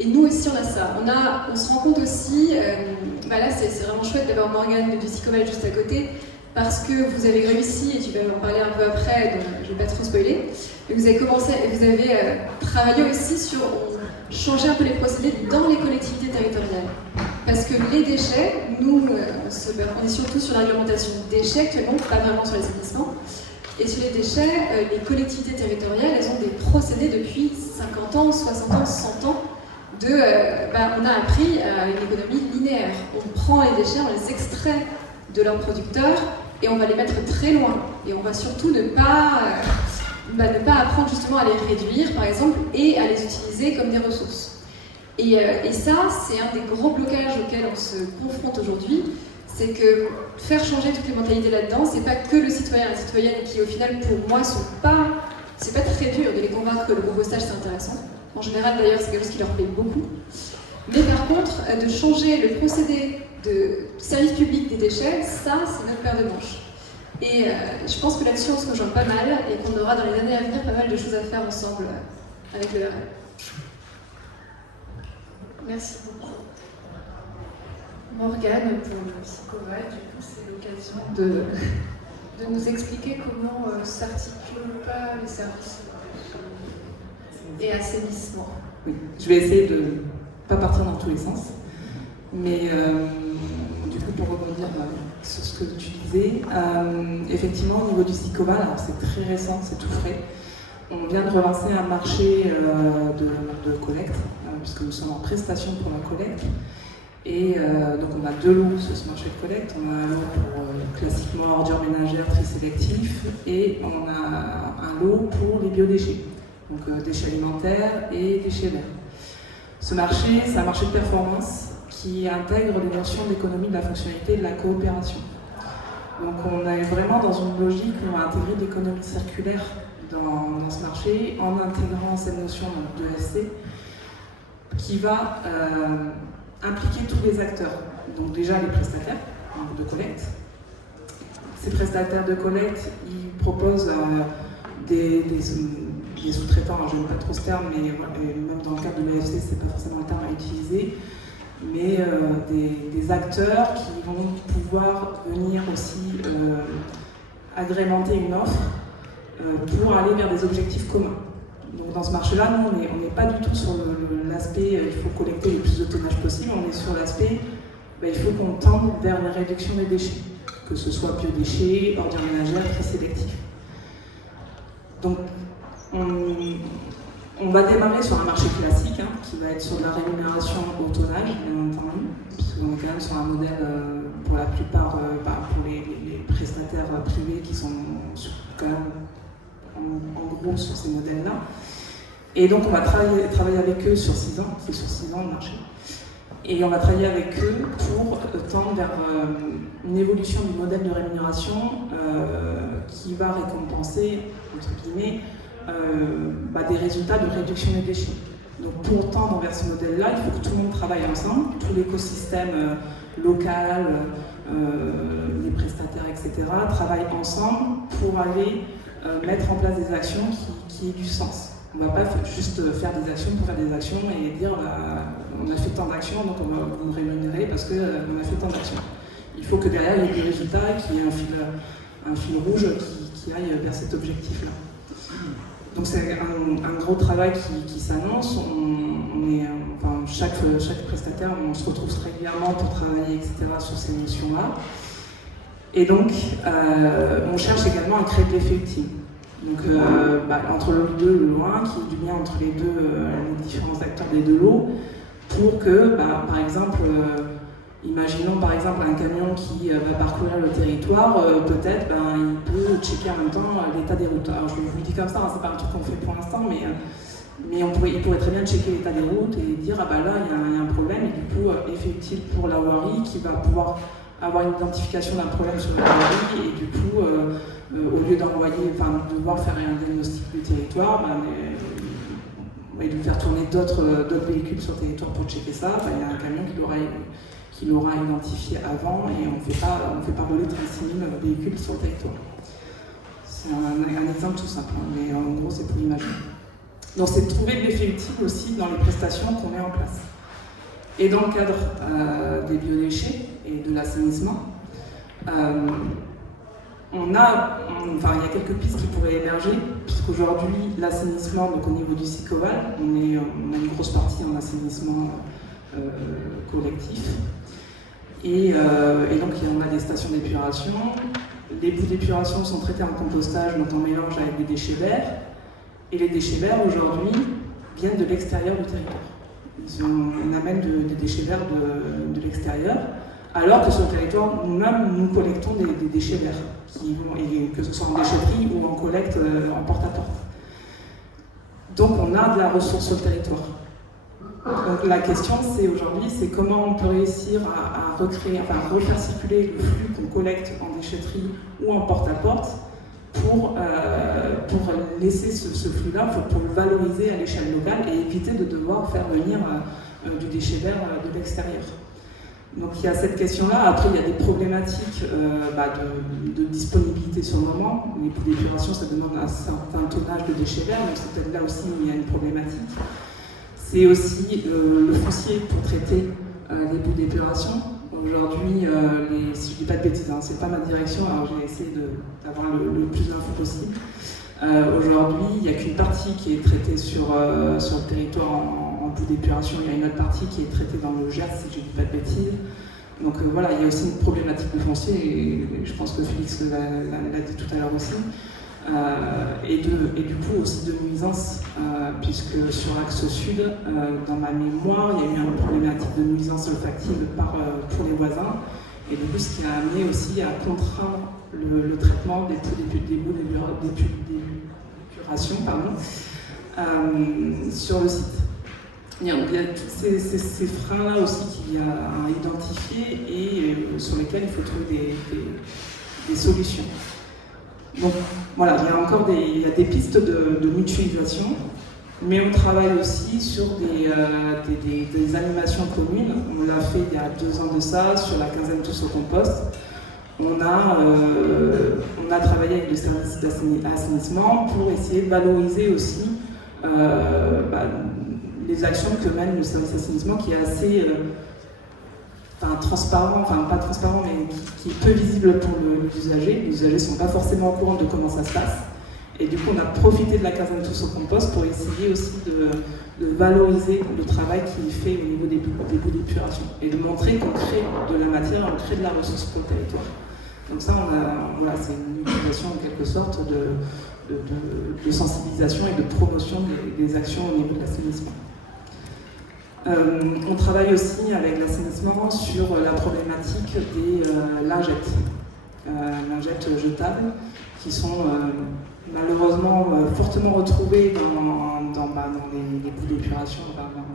Et nous aussi on a ça. On se rend compte aussi, là c'est vraiment chouette d'avoir Morgane du Psychoval juste à côté, parce que vous avez réussi, et tu vas en parler un peu après, donc je ne vais pas trop spoiler, mais vous avez travaillé aussi sur changer un peu les procédés dans les collectivités territoriales. Parce que les déchets, nous, on est surtout sur la réglementation déchets actuellement, pas vraiment sur les assainissements. Et sur les déchets, les collectivités territoriales, elles ont des procédés depuis 50 ans, 60 ans, 100 ans. On a appris à une économie linéaire. On prend les déchets, on les extrait de leurs producteurs et on va les mettre très loin. Et on va surtout ne pas apprendre justement à les réduire, par exemple, et à les utiliser comme des ressources. Et ça, c'est un des gros blocages auxquels on se confronte aujourd'hui. C'est que faire changer toutes les mentalités là-dedans, c'est pas que le citoyen et la citoyenne qui, au final, pour moi, c'est pas très dur de les convaincre que le compostage c'est intéressant. En général, d'ailleurs, c'est quelque chose qui leur plaît beaucoup. Mais par contre, de changer le procédé de service public des déchets, ça, c'est notre paire de manches. Et je pense que là-dessus, on se rejoint pas mal et qu'on aura dans les années à venir pas mal de choses à faire ensemble avec le RE. Merci beaucoup. Morgane, pour le Psychoval, du coup, c'est l'occasion de nous expliquer comment s'articulent pas les services et assainissement. Oui, je vais essayer de ne pas partir dans tous les sens, mais du coup, pour rebondir sur ce que tu disais, effectivement, au niveau du Psychoval, alors c'est très récent, c'est tout frais. On vient de relancer un marché de collecte, puisque nous sommes en prestation pour la collecte. Et donc on a deux lots sur ce marché de collecte. On a un lot pour classiquement ordures ménagères, tri sélectif, et on a un lot pour les biodéchets, donc déchets alimentaires et déchets verts. Ce marché, c'est un marché de performance qui intègre des notions d'économie de la fonctionnalité et de la coopération. Donc on est vraiment dans une logique où on va intégrer l'économie circulaire dans ce marché en intégrant cette notion de FC qui va impliquer tous les acteurs. Donc déjà les prestataires de collecte. Ces prestataires de collecte, ils proposent des sous-traitants, je n'aime pas trop ce terme, mais même dans le cadre de l'EFC, c'est pas forcément le terme à utiliser, mais des acteurs qui vont pouvoir venir aussi agrémenter une offre pour aller vers des objectifs communs. Donc dans ce marché-là, nous, on n'est pas du tout sur l'aspect il faut collecter le plus de tonnage possible, on est sur l'aspect il faut qu'on tende vers une réduction des déchets, que ce soit biodéchets, ordures ménagères, tri sélectif. Donc on va démarrer sur un marché classique, qui va être sur de la rémunération au tonnage, bien entendu, puisqu'on est quand même sur un modèle, pour la plupart, pour les prestataires privés qui sont quand même en gros sur ces modèles-là. Et donc on va travailler avec eux sur 6 ans, c'est sur 6 ans le marché. Et on va travailler avec eux pour tendre vers une évolution du modèle de rémunération qui va récompenser, entre guillemets, des résultats de réduction des déchets. Donc pour tendre vers ce modèle-là, il faut que tout le monde travaille ensemble, tout l'écosystème local, les prestataires, etc., travaillent ensemble pour aller mettre en place des actions qui aient du sens. On ne va pas juste faire des actions pour faire des actions et dire on a fait tant d'actions, donc on va vous rémunérer parce qu'on a fait tant d'actions. Il faut que derrière il y ait des résultats et qu'il y ait un fil rouge qui aille vers cet objectif-là. Donc c'est un gros travail qui s'annonce. Chaque prestataire, on se retrouve régulièrement pour travailler, etc., sur ces notions-là. Et donc, on cherche également à créer de l'effet utile. Donc, entre le lot et le loin, qui est du lien entre les différents acteurs des deux lots, pour que, par exemple, imaginons par exemple un camion qui va parcourir le territoire, peut-être il peut checker en même temps l'état des routes. Alors je vous le dis comme ça, c'est pas un truc qu'on fait pour l'instant, mais il pourrait très bien checker l'état des routes et dire là il y a un problème, et du coup effet utile pour la voirie qui va pouvoir avoir une identification d'un problème sur la voirie, et du coup au lieu d'envoyer, de devoir faire un diagnostic du territoire, et de faire tourner d'autres véhicules sur le territoire pour checker ça, il y a un camion qui l'aura identifié avant, et on ne fait pas voler 36 000 véhicules sur le territoire. C'est un exemple tout simple, mais en gros c'est pour l'imaginer. Donc c'est de trouver de l'effet utile aussi dans les prestations qu'on met en place. Et dans le cadre des biodéchets et de l'assainissement, il y a quelques pistes qui pourraient émerger, puisqu'aujourd'hui l'assainissement, donc au niveau du SICOVAL, on a une grosse partie en assainissement collectif. Et donc on a des stations d'épuration. Les bouts d'épuration sont traités en compostage, donc en mélange avec des déchets verts. Et les déchets verts aujourd'hui viennent de l'extérieur du territoire. On amène des déchets verts de l'extérieur, alors que sur le territoire, nous-mêmes, nous collectons des déchets verts, que ce soit en déchetterie ou en collecte en porte-à-porte. Donc on a de la ressource sur le territoire. Donc la question aujourd'hui, c'est comment on peut réussir à refaire circuler le flux qu'on collecte en déchetterie ou en porte-à-porte pour laisser ce flux-là, pour le valoriser à l'échelle locale et éviter de devoir faire venir du déchet vert de l'extérieur. Donc il y a cette question-là. Après, il y a des problématiques de disponibilité sur le moment. Les bouts d'épuration, ça demande un certain tonnage de déchets verts, donc c'est peut-être là aussi où il y a une problématique. C'est aussi le foncier pour traiter les bouts d'épuration. Aujourd'hui, si je ne dis pas de bêtises, c'est pas ma direction, alors j'ai essayé d'avoir le plus d'infos possible. Aujourd'hui, il n'y a qu'une partie qui est traitée sur le territoire en bout d'épuration, il y a une autre partie qui est traitée dans le Gers, si je ne dis pas de bêtises. Donc voilà, il y a aussi une problématique de foncier, et je pense que Félix l'a dit tout à l'heure aussi. Et du coup aussi de nuisances, puisque sur l'axe sud, dans ma mémoire, il y a eu une problématique de nuisance olfactive pour les voisins, et du coup ce qui a amené aussi à contraindre le traitement des bouts d'épuration sur le site. Il y a tous ces freins-là aussi qu'il y a à identifier et sur lesquels il faut trouver des solutions. Donc voilà, il y a des pistes de mutualisation, mais on travaille aussi sur des animations communes. On l'a fait il y a 2 ans de ça, sur la quinzaine Tous au compost. On a travaillé avec le service d'assainissement pour essayer de valoriser aussi les actions que mène le service d'assainissement, qui est assez transparent, pas transparent, mais qui est peu visible pour l'usager. Les usagers ne sont pas forcément au courant de comment ça se passe. Et du coup, on a profité de la caserne Tous au compost pour essayer aussi de valoriser le travail qui est fait au niveau des bouts d'épuration et de montrer qu'on crée de la matière, on crée de la ressource pour le territoire. Donc ça, voilà, c'est une utilisation en quelque sorte de sensibilisation et de promotion des actions au niveau de l'assainissement. On travaille aussi avec l'assainissement sur la problématique des lingettes jetables qui sont malheureusement fortement retrouvées dans les bouts d'épuration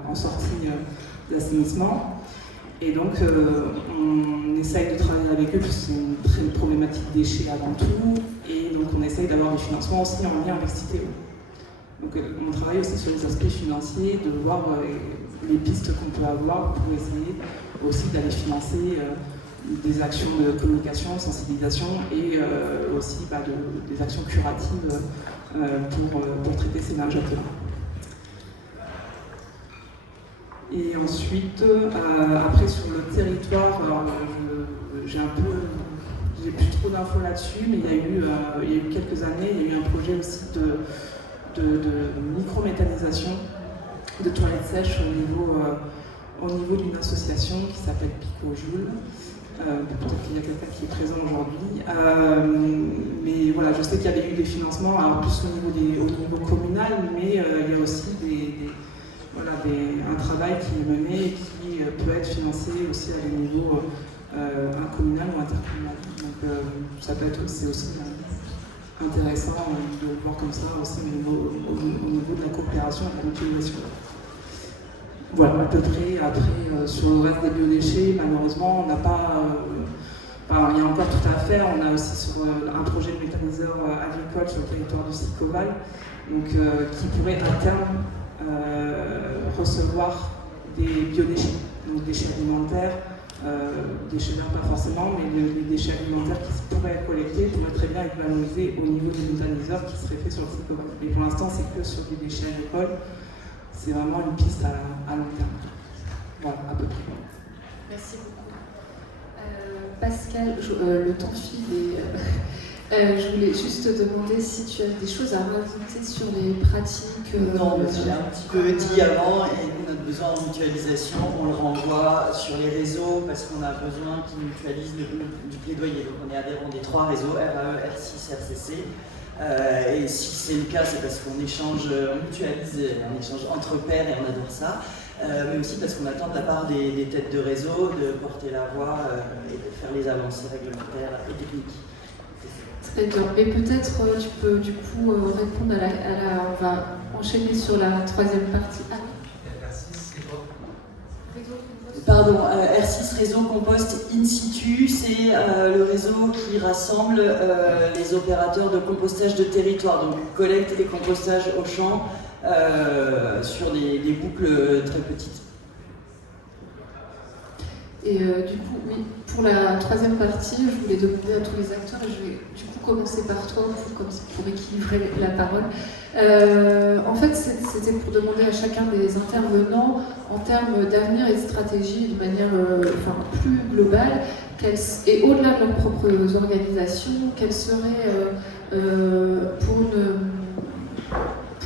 en sortie d'assainissement. Et donc on essaye de travailler avec eux parce que c'est une très problématique déchets avant tout. Et donc on essaye d'avoir des financements aussi en lien avec Cité. Donc on travaille aussi sur les aspects financiers, de voir les pistes qu'on peut avoir pour essayer aussi d'aller financer des actions de communication, sensibilisation et aussi des actions curatives pour traiter ces lingettes-là. Et ensuite, après sur le territoire, j'ai plus trop d'infos là-dessus, mais il y a eu quelques années, il y a eu un projet aussi de micro-méthanisation de toilettes sèches au niveau d'une association qui s'appelle Picojoule. Peut-être qu'il y a quelqu'un qui est présent aujourd'hui. Mais voilà, je sais qu'il y avait eu des financements, alors plus au niveau communal, mais il y a aussi un travail qui est mené et qui peut être financé aussi à des niveaux incommunal ou intercommunal. Donc c'est aussi intéressant de le voir comme ça aussi au niveau de la coopération et de la mutualisation. Voilà, à peu près. Après, sur le reste des biodéchets, malheureusement, on n'a pas... il y a encore tout à faire. On a aussi sur un projet de méthaniseur agricole sur le territoire du Sicoval, donc, qui pourrait à terme recevoir des biodéchets, donc déchets alimentaires, déchets verts pas forcément, mais les déchets alimentaires qui pourraient être collectés pourraient très bien être valorisés au niveau des méthaniseurs qui seraient faits sur le Sicoval. Mais pour l'instant, c'est que sur des déchets agricoles. C'est vraiment une piste à long terme. Voilà, à peu près. Merci beaucoup. Pascal, le temps file et je voulais juste te demander si tu as des choses à rajouter sur les pratiques. Non, j'ai un petit peu dit avant, et notre besoin en mutualisation, on le renvoie sur les réseaux parce qu'on a besoin qu'ils mutualisent du plaidoyer. Donc on est adhérent des 3 réseaux, RAE, R6, RCC. Et si c'est le cas, c'est parce qu'on échange, on mutualise, on échange entre pairs et on adore ça, mais aussi parce qu'on attend de la part des têtes de réseau de porter la voix et de faire les avancées réglementaires et techniques. Très bien, mais peut-être tu peux du coup répondre on va enchaîner sur la 3e partie. Pardon, R6 Réseau Compost In Situ, c'est le réseau qui rassemble les opérateurs de compostage de territoire, donc collecte et compostage au champ sur des boucles très petites. Et du coup, oui, pour la 3e partie, je voulais demander à tous les acteurs, et je vais du coup commencer par toi pour équilibrer la parole. En fait, c'était pour demander à chacun des intervenants, en termes d'avenir et de stratégie, de manière plus globale, et au-delà de leurs propres organisations, quelles seraient pour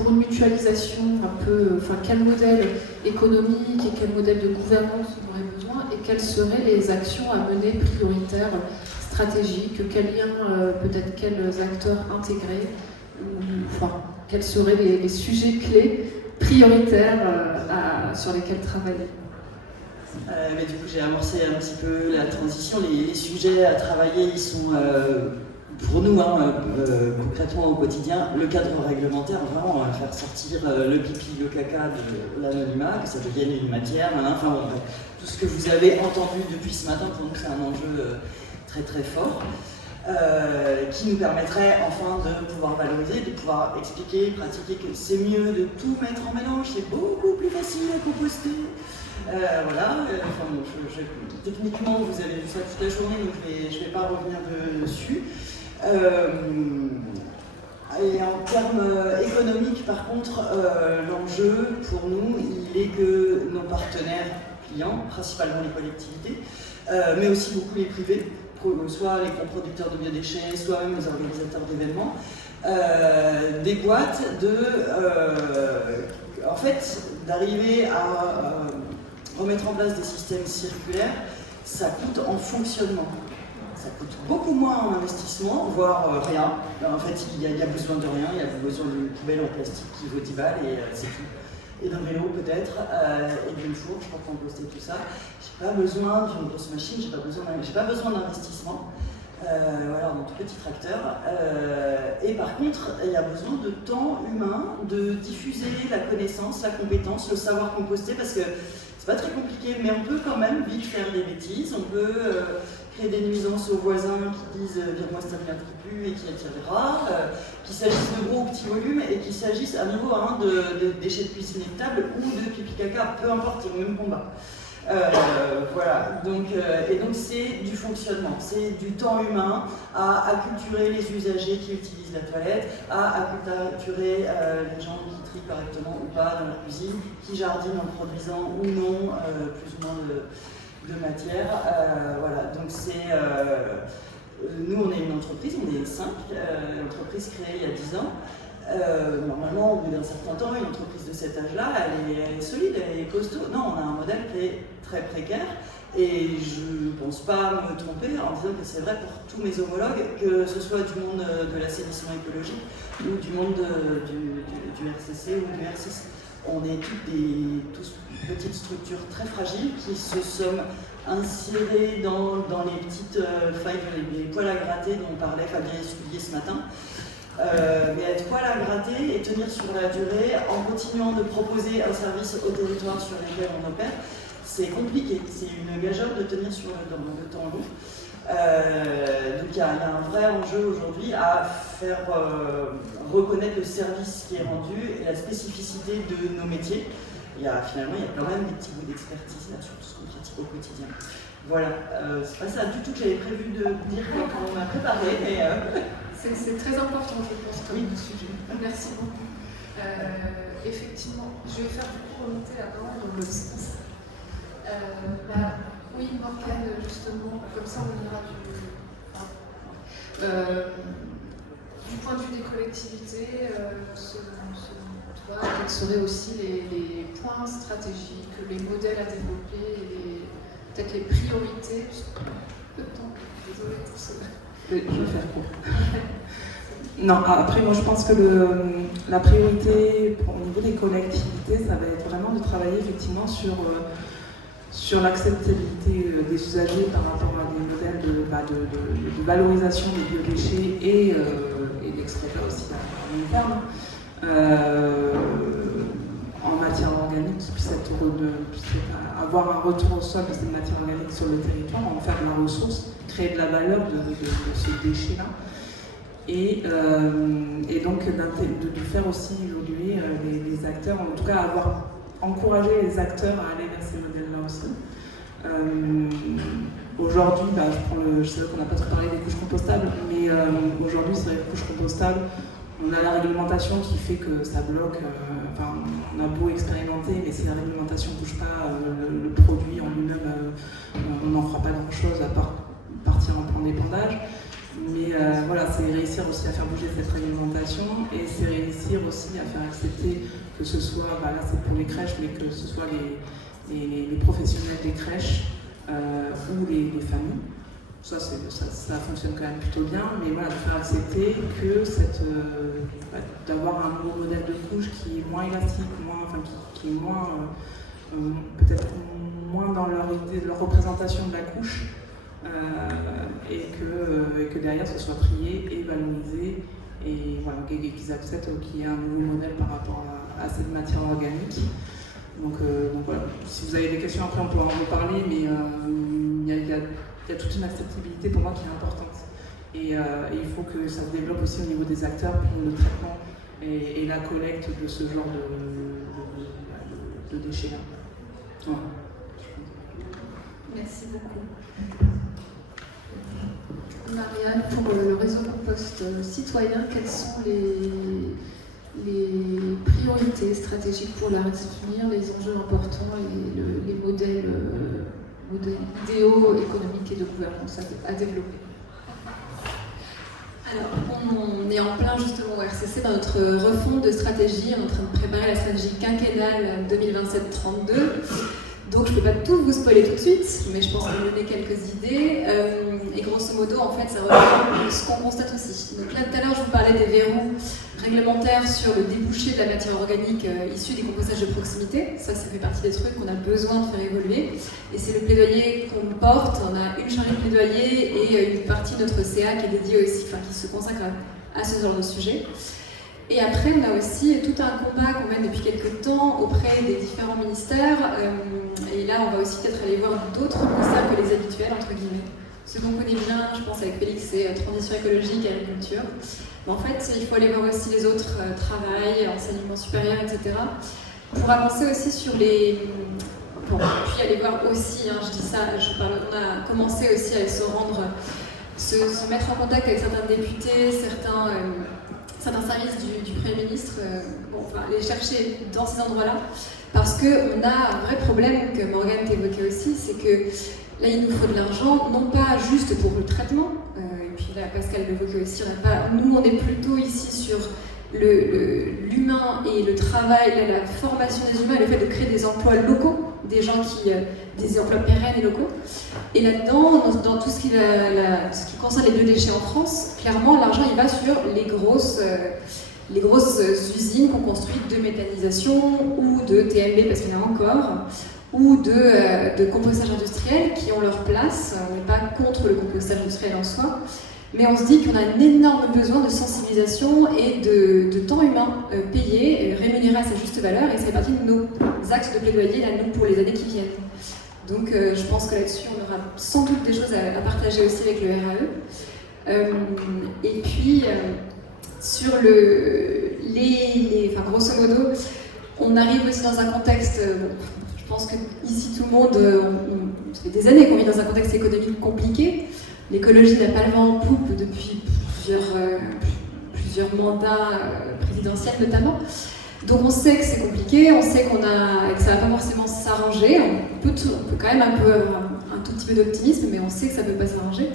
une mutualisation quel modèle économique et quel modèle de gouvernance on aurait besoin, et quelles seraient les actions à mener prioritaires, stratégiques, quels liens, peut-être quels acteurs intégrés, quels seraient les sujets clés prioritaires sur lesquels travailler. Mais du coup, j'ai amorcé un petit peu la transition. Les sujets à travailler, ils sont pour nous, concrètement au quotidien, le cadre réglementaire, vraiment faire sortir le pipi, le caca de l'anonymat, que ça devienne une matière, tout ce que vous avez entendu depuis ce matin, pour nous c'est un enjeu très très fort, qui nous permettrait enfin de pouvoir valoriser, de pouvoir expliquer, pratiquer que c'est mieux de tout mettre en mélange, c'est beaucoup plus facile à composter. Techniquement, vous avez vu ça toute la journée, donc je ne vais pas revenir dessus. Et en termes économiques, par contre, l'enjeu pour nous, il est que nos partenaires clients, principalement les collectivités, mais aussi beaucoup les privés, soit les grands producteurs de biodéchets, soit même les organisateurs d'événements, des boîtes en fait, d'arriver à remettre en place des systèmes circulaires, ça coûte en fonctionnement. Ça coûte beaucoup moins en investissement, voire rien. En fait, il y a besoin de rien, il y a besoin d'une poubelle en plastique qui vaut 10 balles et c'est tout. Et d'un vélo peut-être, et d'une fourche pour composter tout ça. J'ai pas besoin d'une grosse machine, j'ai pas besoin d'investissement. Voilà, mon tout petit tracteur. Et par contre, il y a besoin de temps humain, de diffuser la connaissance, la compétence, le savoir composter, parce que c'est pas très compliqué, mais on peut quand même vite faire des bêtises. On peut créer des nuisances aux voisins qui disent vire-moi cette merde qui pue et qui attire les rats, qu'il s'agisse de gros ou petits volumes, et qu'il s'agisse à nouveau de déchets de cuisine étables ou de pipi caca, peu importe, c'est le même combat. Voilà, donc c'est du fonctionnement, c'est du temps humain à acculturer les usagers qui utilisent la toilette, à acculturer les gens qui trient correctement ou pas dans leur cuisine, qui jardinent en produisant ou non plus ou moins de matière. Voilà, donc nous on est une entreprise, on est 5, l'entreprise créée il y a 10 ans. Normalement, au bout d'un certain temps, une entreprise de cet âge-là, elle est solide, elle est costaud. Non, on a un modèle qui est très précaire et je ne pense pas me tromper en disant que c'est vrai pour tous mes homologues, que ce soit du monde de l'assainissement écologique ou du monde du RCC ou du R6. On est tous petites structures très fragiles qui se sont insérées dans les petites failles, les poils à gratter dont parlait Fabien Esculier ce matin. Mais être poil à gratter et tenir sur la durée en continuant de proposer un service au territoire sur lequel on opère, c'est compliqué, c'est une gageure de tenir sur le temps long. Donc il y a un vrai enjeu aujourd'hui à faire reconnaître le service qui est rendu et la spécificité de nos métiers. Finalement, il y a quand même des petits bouts d'expertise là sur tout ce qu'on pratique au quotidien. Voilà, c'est pas ça du tout que j'avais prévu de dire quand on m'a préparé, mais... C'est très important, je pense, comme sujet. Merci beaucoup. Effectivement, je vais faire du coup remonter la parole dans l'autre sens. Oui, Morgane, justement, comme ça on ira du point de vue des collectivités, quels seraient aussi les points stratégiques, les modèles à développer, et peut-être les priorités. Peu de temps, désolée pour cela. Je vais faire court. Non, après moi je pense que la priorité au niveau des collectivités, ça va être vraiment de travailler effectivement sur l'acceptabilité des usagers par rapport à des modèles de valorisation des biodéchets et d'extraire aussi à long terme. En matière organique, qui puisse avoir un retour au sol de cette matière organique sur le territoire, en faire de la ressource, créer de la valeur de ce déchet-là. Et donc de faire aussi évoluer les acteurs, en tout cas encourager les acteurs à aller vers ces modèles-là aussi. Aujourd'hui, je sais qu'on n'a pas trop parlé des couches compostables, mais aujourd'hui, c'est vrai que les couches compostables, on a la réglementation qui fait que ça bloque, on a beau expérimenter, mais si la réglementation ne bouge pas, le produit en lui-même, on n'en fera pas grand-chose à part partir en plan d'épandage. Mais voilà, c'est réussir aussi à faire bouger cette réglementation et c'est réussir aussi à faire accepter que ce soit, là c'est pour les crèches, mais que ce soit les professionnels des crèches ou les familles. Ça fonctionne quand même plutôt bien, mais voilà, de faire accepter que d'avoir un nouveau modèle de couche qui est moins élastique, qui est moins, peut-être moins dans leur idée, leur représentation de la couche, et que derrière ce soit trié et valorisé, et voilà, qu'ils acceptent qu'il y ait un nouveau modèle par rapport à cette matière organique. Donc voilà, si vous avez des questions après on peut en reparler, mais il y a toute une acceptabilité pour moi qui est importante. Et il faut que ça se développe aussi au niveau des acteurs pour le traitement et la collecte de ce genre de déchets-là. Voilà. Merci beaucoup. Marianne, pour le réseau compost citoyen, quelles sont les priorités stratégiques pour l'avenir, les enjeux importants et les modèles idéaux économiques et de gouvernance à développer? Alors, on est en plein justement au RCC dans notre refonte de stratégie. On est en train de préparer la stratégie quinquennale 2027-32. Donc je ne peux pas tout vous spoiler tout de suite, mais je pense vous donner quelques idées. Et grosso modo, en fait, ça rejoint ce qu'on constate aussi. Donc là, tout à l'heure, je vous parlais des verrous réglementaires sur le débouché de la matière organique issue des compostages de proximité. Ça fait partie des trucs qu'on a besoin de faire évoluer. Et c'est le plaidoyer qu'on porte. On a une chargée de plaidoyer et une partie de notre CA qui est dédiée aussi, enfin qui se consacre à ce genre de sujet. Et après, on a aussi tout un combat qu'on mène depuis quelques temps auprès des différents ministères. Et là, on va aussi peut-être aller voir d'autres ministères que les habituels, entre guillemets. Ce qu'on connaît bien, je pense avec Félix, c'est transition écologique et agriculture. Mais en fait, il faut aller voir aussi les autres, travail, enseignement supérieur, etc. Pour avancer aussi sur les... Bon, puis aller voir aussi, je dis ça, on a commencé aussi à se rendre, se mettre en contact avec certains députés, certains services du Premier ministre, les chercher dans ces endroits-là, parce qu'on a un vrai problème que Morgane t'évoquait aussi, c'est que là il nous faut de l'argent, non pas juste pour le traitement, et puis là Pascal l'évoquait aussi, nous on est plutôt ici sur l'humain et le travail, la formation des humains, et le fait de créer des emplois locaux, des gens des emplois pérennes et locaux. Et là-dedans, dans tout ce qui concerne les biodéchets en France, clairement, l'argent il va sur les grosses usines qu'on construit de méthanisation ou de TMB, parce qu'il y en a encore, ou de compostage industriel qui ont leur place. On n'est pas contre le compostage industriel en soi, mais on se dit qu'on a un énorme besoin de sensibilisation et de temps humain payé, rémunéré à sa juste valeur, et ça fait partie de nos axes de plaidoyer là, nous, pour les années qui viennent. Donc je pense que là-dessus, on aura sans doute des choses à partager aussi avec le RAE. Et puis, sur grosso modo, on arrive aussi dans un contexte, je pense que ici tout le monde, ça fait des années qu'on vit dans un contexte économique compliqué. L'écologie n'a pas le vent en poupe depuis plusieurs mandats présidentiels notamment. Donc on sait que c'est compliqué, on sait que ça va pas forcément s'arranger. On peut quand même un tout petit peu d'optimisme, mais on sait que ça peut pas s'arranger.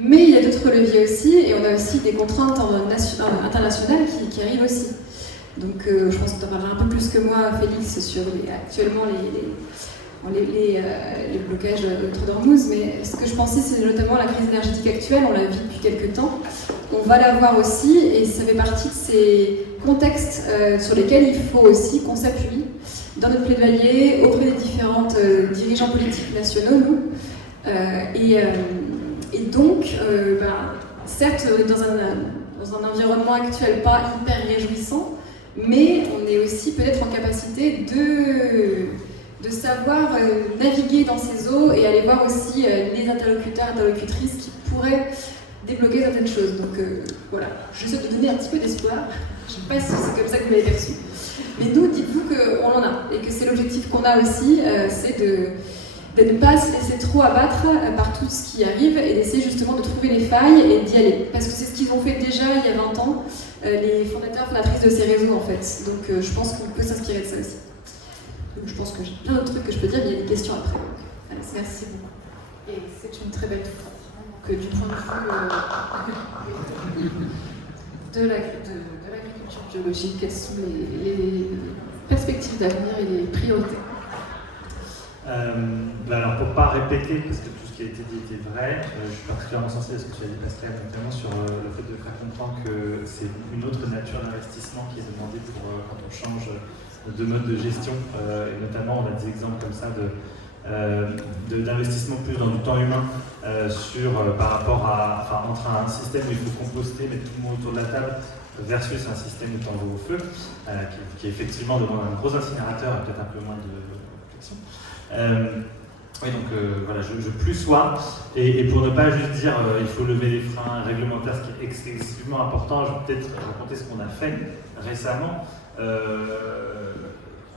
Mais il y a d'autres leviers aussi, et on a aussi des contraintes internationales qui arrivent aussi. Donc je pense que tu en parleras un peu plus que moi, Félix, sur actuellement les blocages d'Outre-Dormouz, mais ce que je pensais, c'est notamment la crise énergétique actuelle, on la vit depuis quelques temps. On va la voir aussi, et ça fait partie de ces contextes sur lesquels il faut aussi qu'on s'appuie dans notre plaidoyer auprès des différents dirigeants politiques nationaux, nous. Et donc, certes, dans un environnement actuel pas hyper réjouissant, mais on est aussi peut-être en capacité de savoir naviguer dans ces eaux et aller voir aussi les interlocuteurs, interlocutrices qui pourraient débloquer certaines choses. Donc voilà, j'essaie de donner un petit peu d'espoir. Je ne sais pas si c'est comme ça que vous l'avez perçu. Mais nous, dites-vous qu'on en a et que c'est l'objectif qu'on a aussi, c'est de ne pas se laisser trop abattre par tout ce qui arrive et d'essayer justement de trouver les failles et d'y aller. Parce que c'est ce qu'ils ont fait déjà il y a 20 ans, les fondatrices de ces réseaux en fait. Donc je pense qu'on peut s'inspirer de ça aussi. Donc je pense que j'ai plein d'autres trucs que je peux dire, mais il y a des questions après. Donc, merci beaucoup. Et c'est une très belle fois. Donc du point de vue de l'agriculture biologique, quelles sont les perspectives d'avenir et les priorités? Alors pour ne pas répéter, parce que tout ce qui a été dit était vrai, je suis particulièrement sensible à ce que tu as dit Pascal, notamment sur le fait de faire comprendre que c'est une autre nature d'investissement qui est demandée quand on change de mode de gestion, et notamment on a des exemples comme ça d'investissement plus dans du temps humain par rapport entre un système où il faut composter, mettre tout le monde autour de la table versus un système de temps au feu qui effectivement demande un gros incinérateur et peut-être un peu moins de réflexion. Oui, donc voilà, je plus sois, et pour ne pas juste dire il faut lever les freins réglementaires, ce qui est excessivement important, je vais peut-être raconter ce qu'on a fait récemment.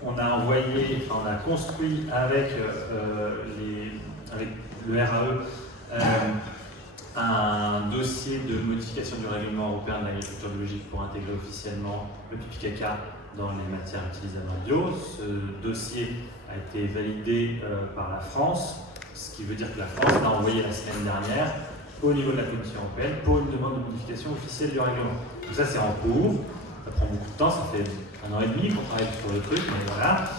On a construit avec le RAE un dossier de modification du règlement européen de l'agriculture biologique pour intégrer officiellement le pipi caca dans les matières utilisables en bio. Ce dossier a été validé par la France, ce qui veut dire que la France l'a envoyé la semaine dernière au niveau de la Commission européenne pour une demande de modification officielle du règlement. Donc ça c'est en cours, ça prend beaucoup de temps, ça fait 1 an et demi qu'on travaille sur le truc, mais voilà.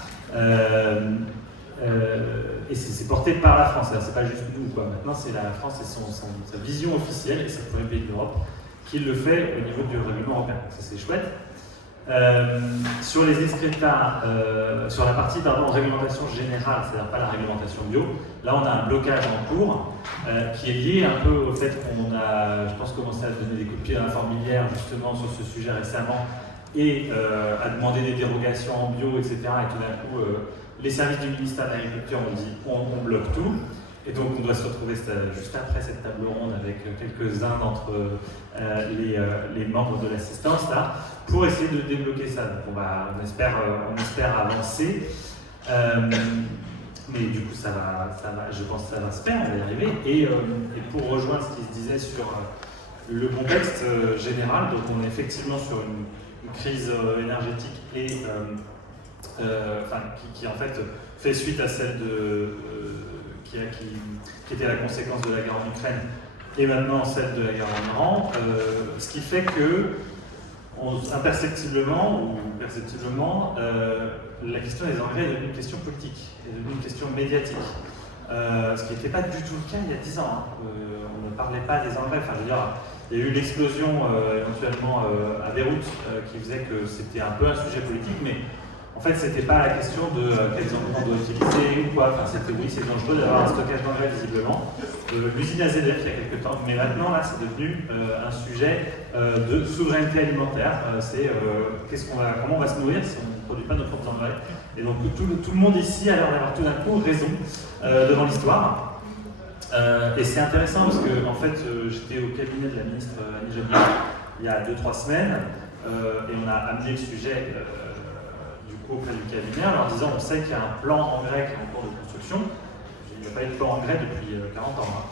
Et c'est porté par la France, c'est pas juste nous, quoi. Maintenant c'est la France et sa vision officielle, et c'est le premier pays d'Europe qui le fait au niveau du règlement européen. Ça c'est chouette. Sur les excrétas, sur la partie réglementation générale, c'est-à-dire pas la réglementation bio, là on a un blocage en cours qui est lié un peu au fait qu'on a, je pense, commencé à donner des coups de pied à la fourmilière justement sur ce sujet récemment et à demander des dérogations en bio, etc. Et tout d'un coup, les services du ministère de l'Agriculture ont dit on bloque tout. Et donc on doit se retrouver juste après cette table ronde avec quelques-uns d'entre les membres de l'assistance là, pour essayer de débloquer ça. Donc on espère avancer, mais du coup ça va, je pense que ça va se faire, on va y arriver. Et pour rejoindre ce qui se disait sur le contexte général, donc on est effectivement sur une crise énergétique et qui en fait fait suite à celle qui était la conséquence de la guerre en Ukraine et maintenant celle de la guerre en Iran, ce qui fait que imperceptiblement la question des engrais est devenue une question politique, est devenue une question médiatique, ce qui n'était pas du tout le cas il y a 10 ans. On ne parlait pas des engrais, enfin je veux dire, il y a eu l'explosion éventuellement à Beyrouth qui faisait que c'était un peu un sujet politique, mais en fait, c'était pas la question de quels engrais on doit utiliser ou quoi. Enfin, c'était oui, c'est dangereux d'avoir un stockage d'engrais visiblement. L'usine AZF il y a quelques temps, mais maintenant là, c'est devenu un sujet de souveraineté alimentaire. C'est comment on va se nourrir si on ne produit pas nos propres engrais. Et donc tout le monde ici a l'air d'avoir tout d'un coup raison devant l'histoire. Et c'est intéressant parce que en fait, j'étais au cabinet de la ministre Annie Jabouin il y a 2-3 semaines et on a amené le sujet auprès du cabinet en leur disant on sait qu'il y a un plan engrais qui est en cours de construction. Il n'y a pas eu de plan engrais depuis 40 ans.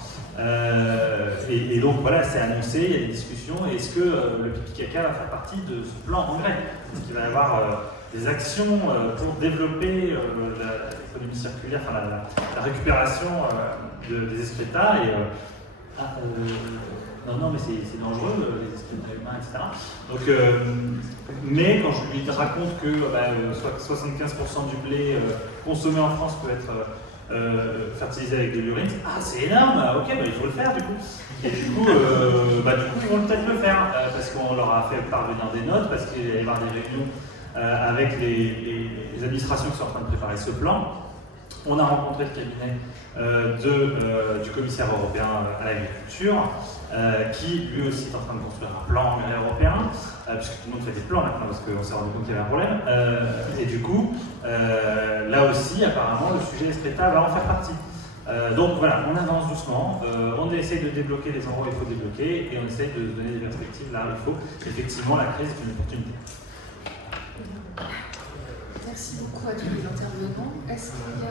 Et donc voilà, c'est annoncé, il y a des discussions. Est-ce que le pipi caca va faire partie de ce plan engrais? Est-ce qu'il va y avoir des actions pour développer l'économie circulaire, enfin la récupération des excrétas non, mais c'est dangereux, les excréments humains, etc. Donc, mais quand je lui raconte que 75% du blé consommé en France peut être fertilisé avec de l'urine, c'est énorme, ok, il faut le faire du coup. Et du coup, ils vont peut-être le faire, parce qu'on leur a fait parvenir des notes, parce qu'il va y avoir des réunions avec les administrations qui sont en train de préparer ce plan. On a rencontré le cabinet du commissaire européen à l'agriculture, qui lui aussi est en train de construire un plan engrais européen, puisque tout le monde fait des plans maintenant, parce qu'on s'est rendu compte qu'il y avait un problème. Et du coup, là aussi, apparemment, le sujet excréta va en faire partie. Donc voilà, on avance doucement, on essaie de débloquer les endroits où il faut débloquer, et on essaie de donner des perspectives là où il faut. Effectivement, la crise est une opportunité. Merci beaucoup à tous les intervenants. Est-ce qu'il y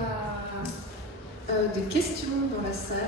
a des questions dans la salle?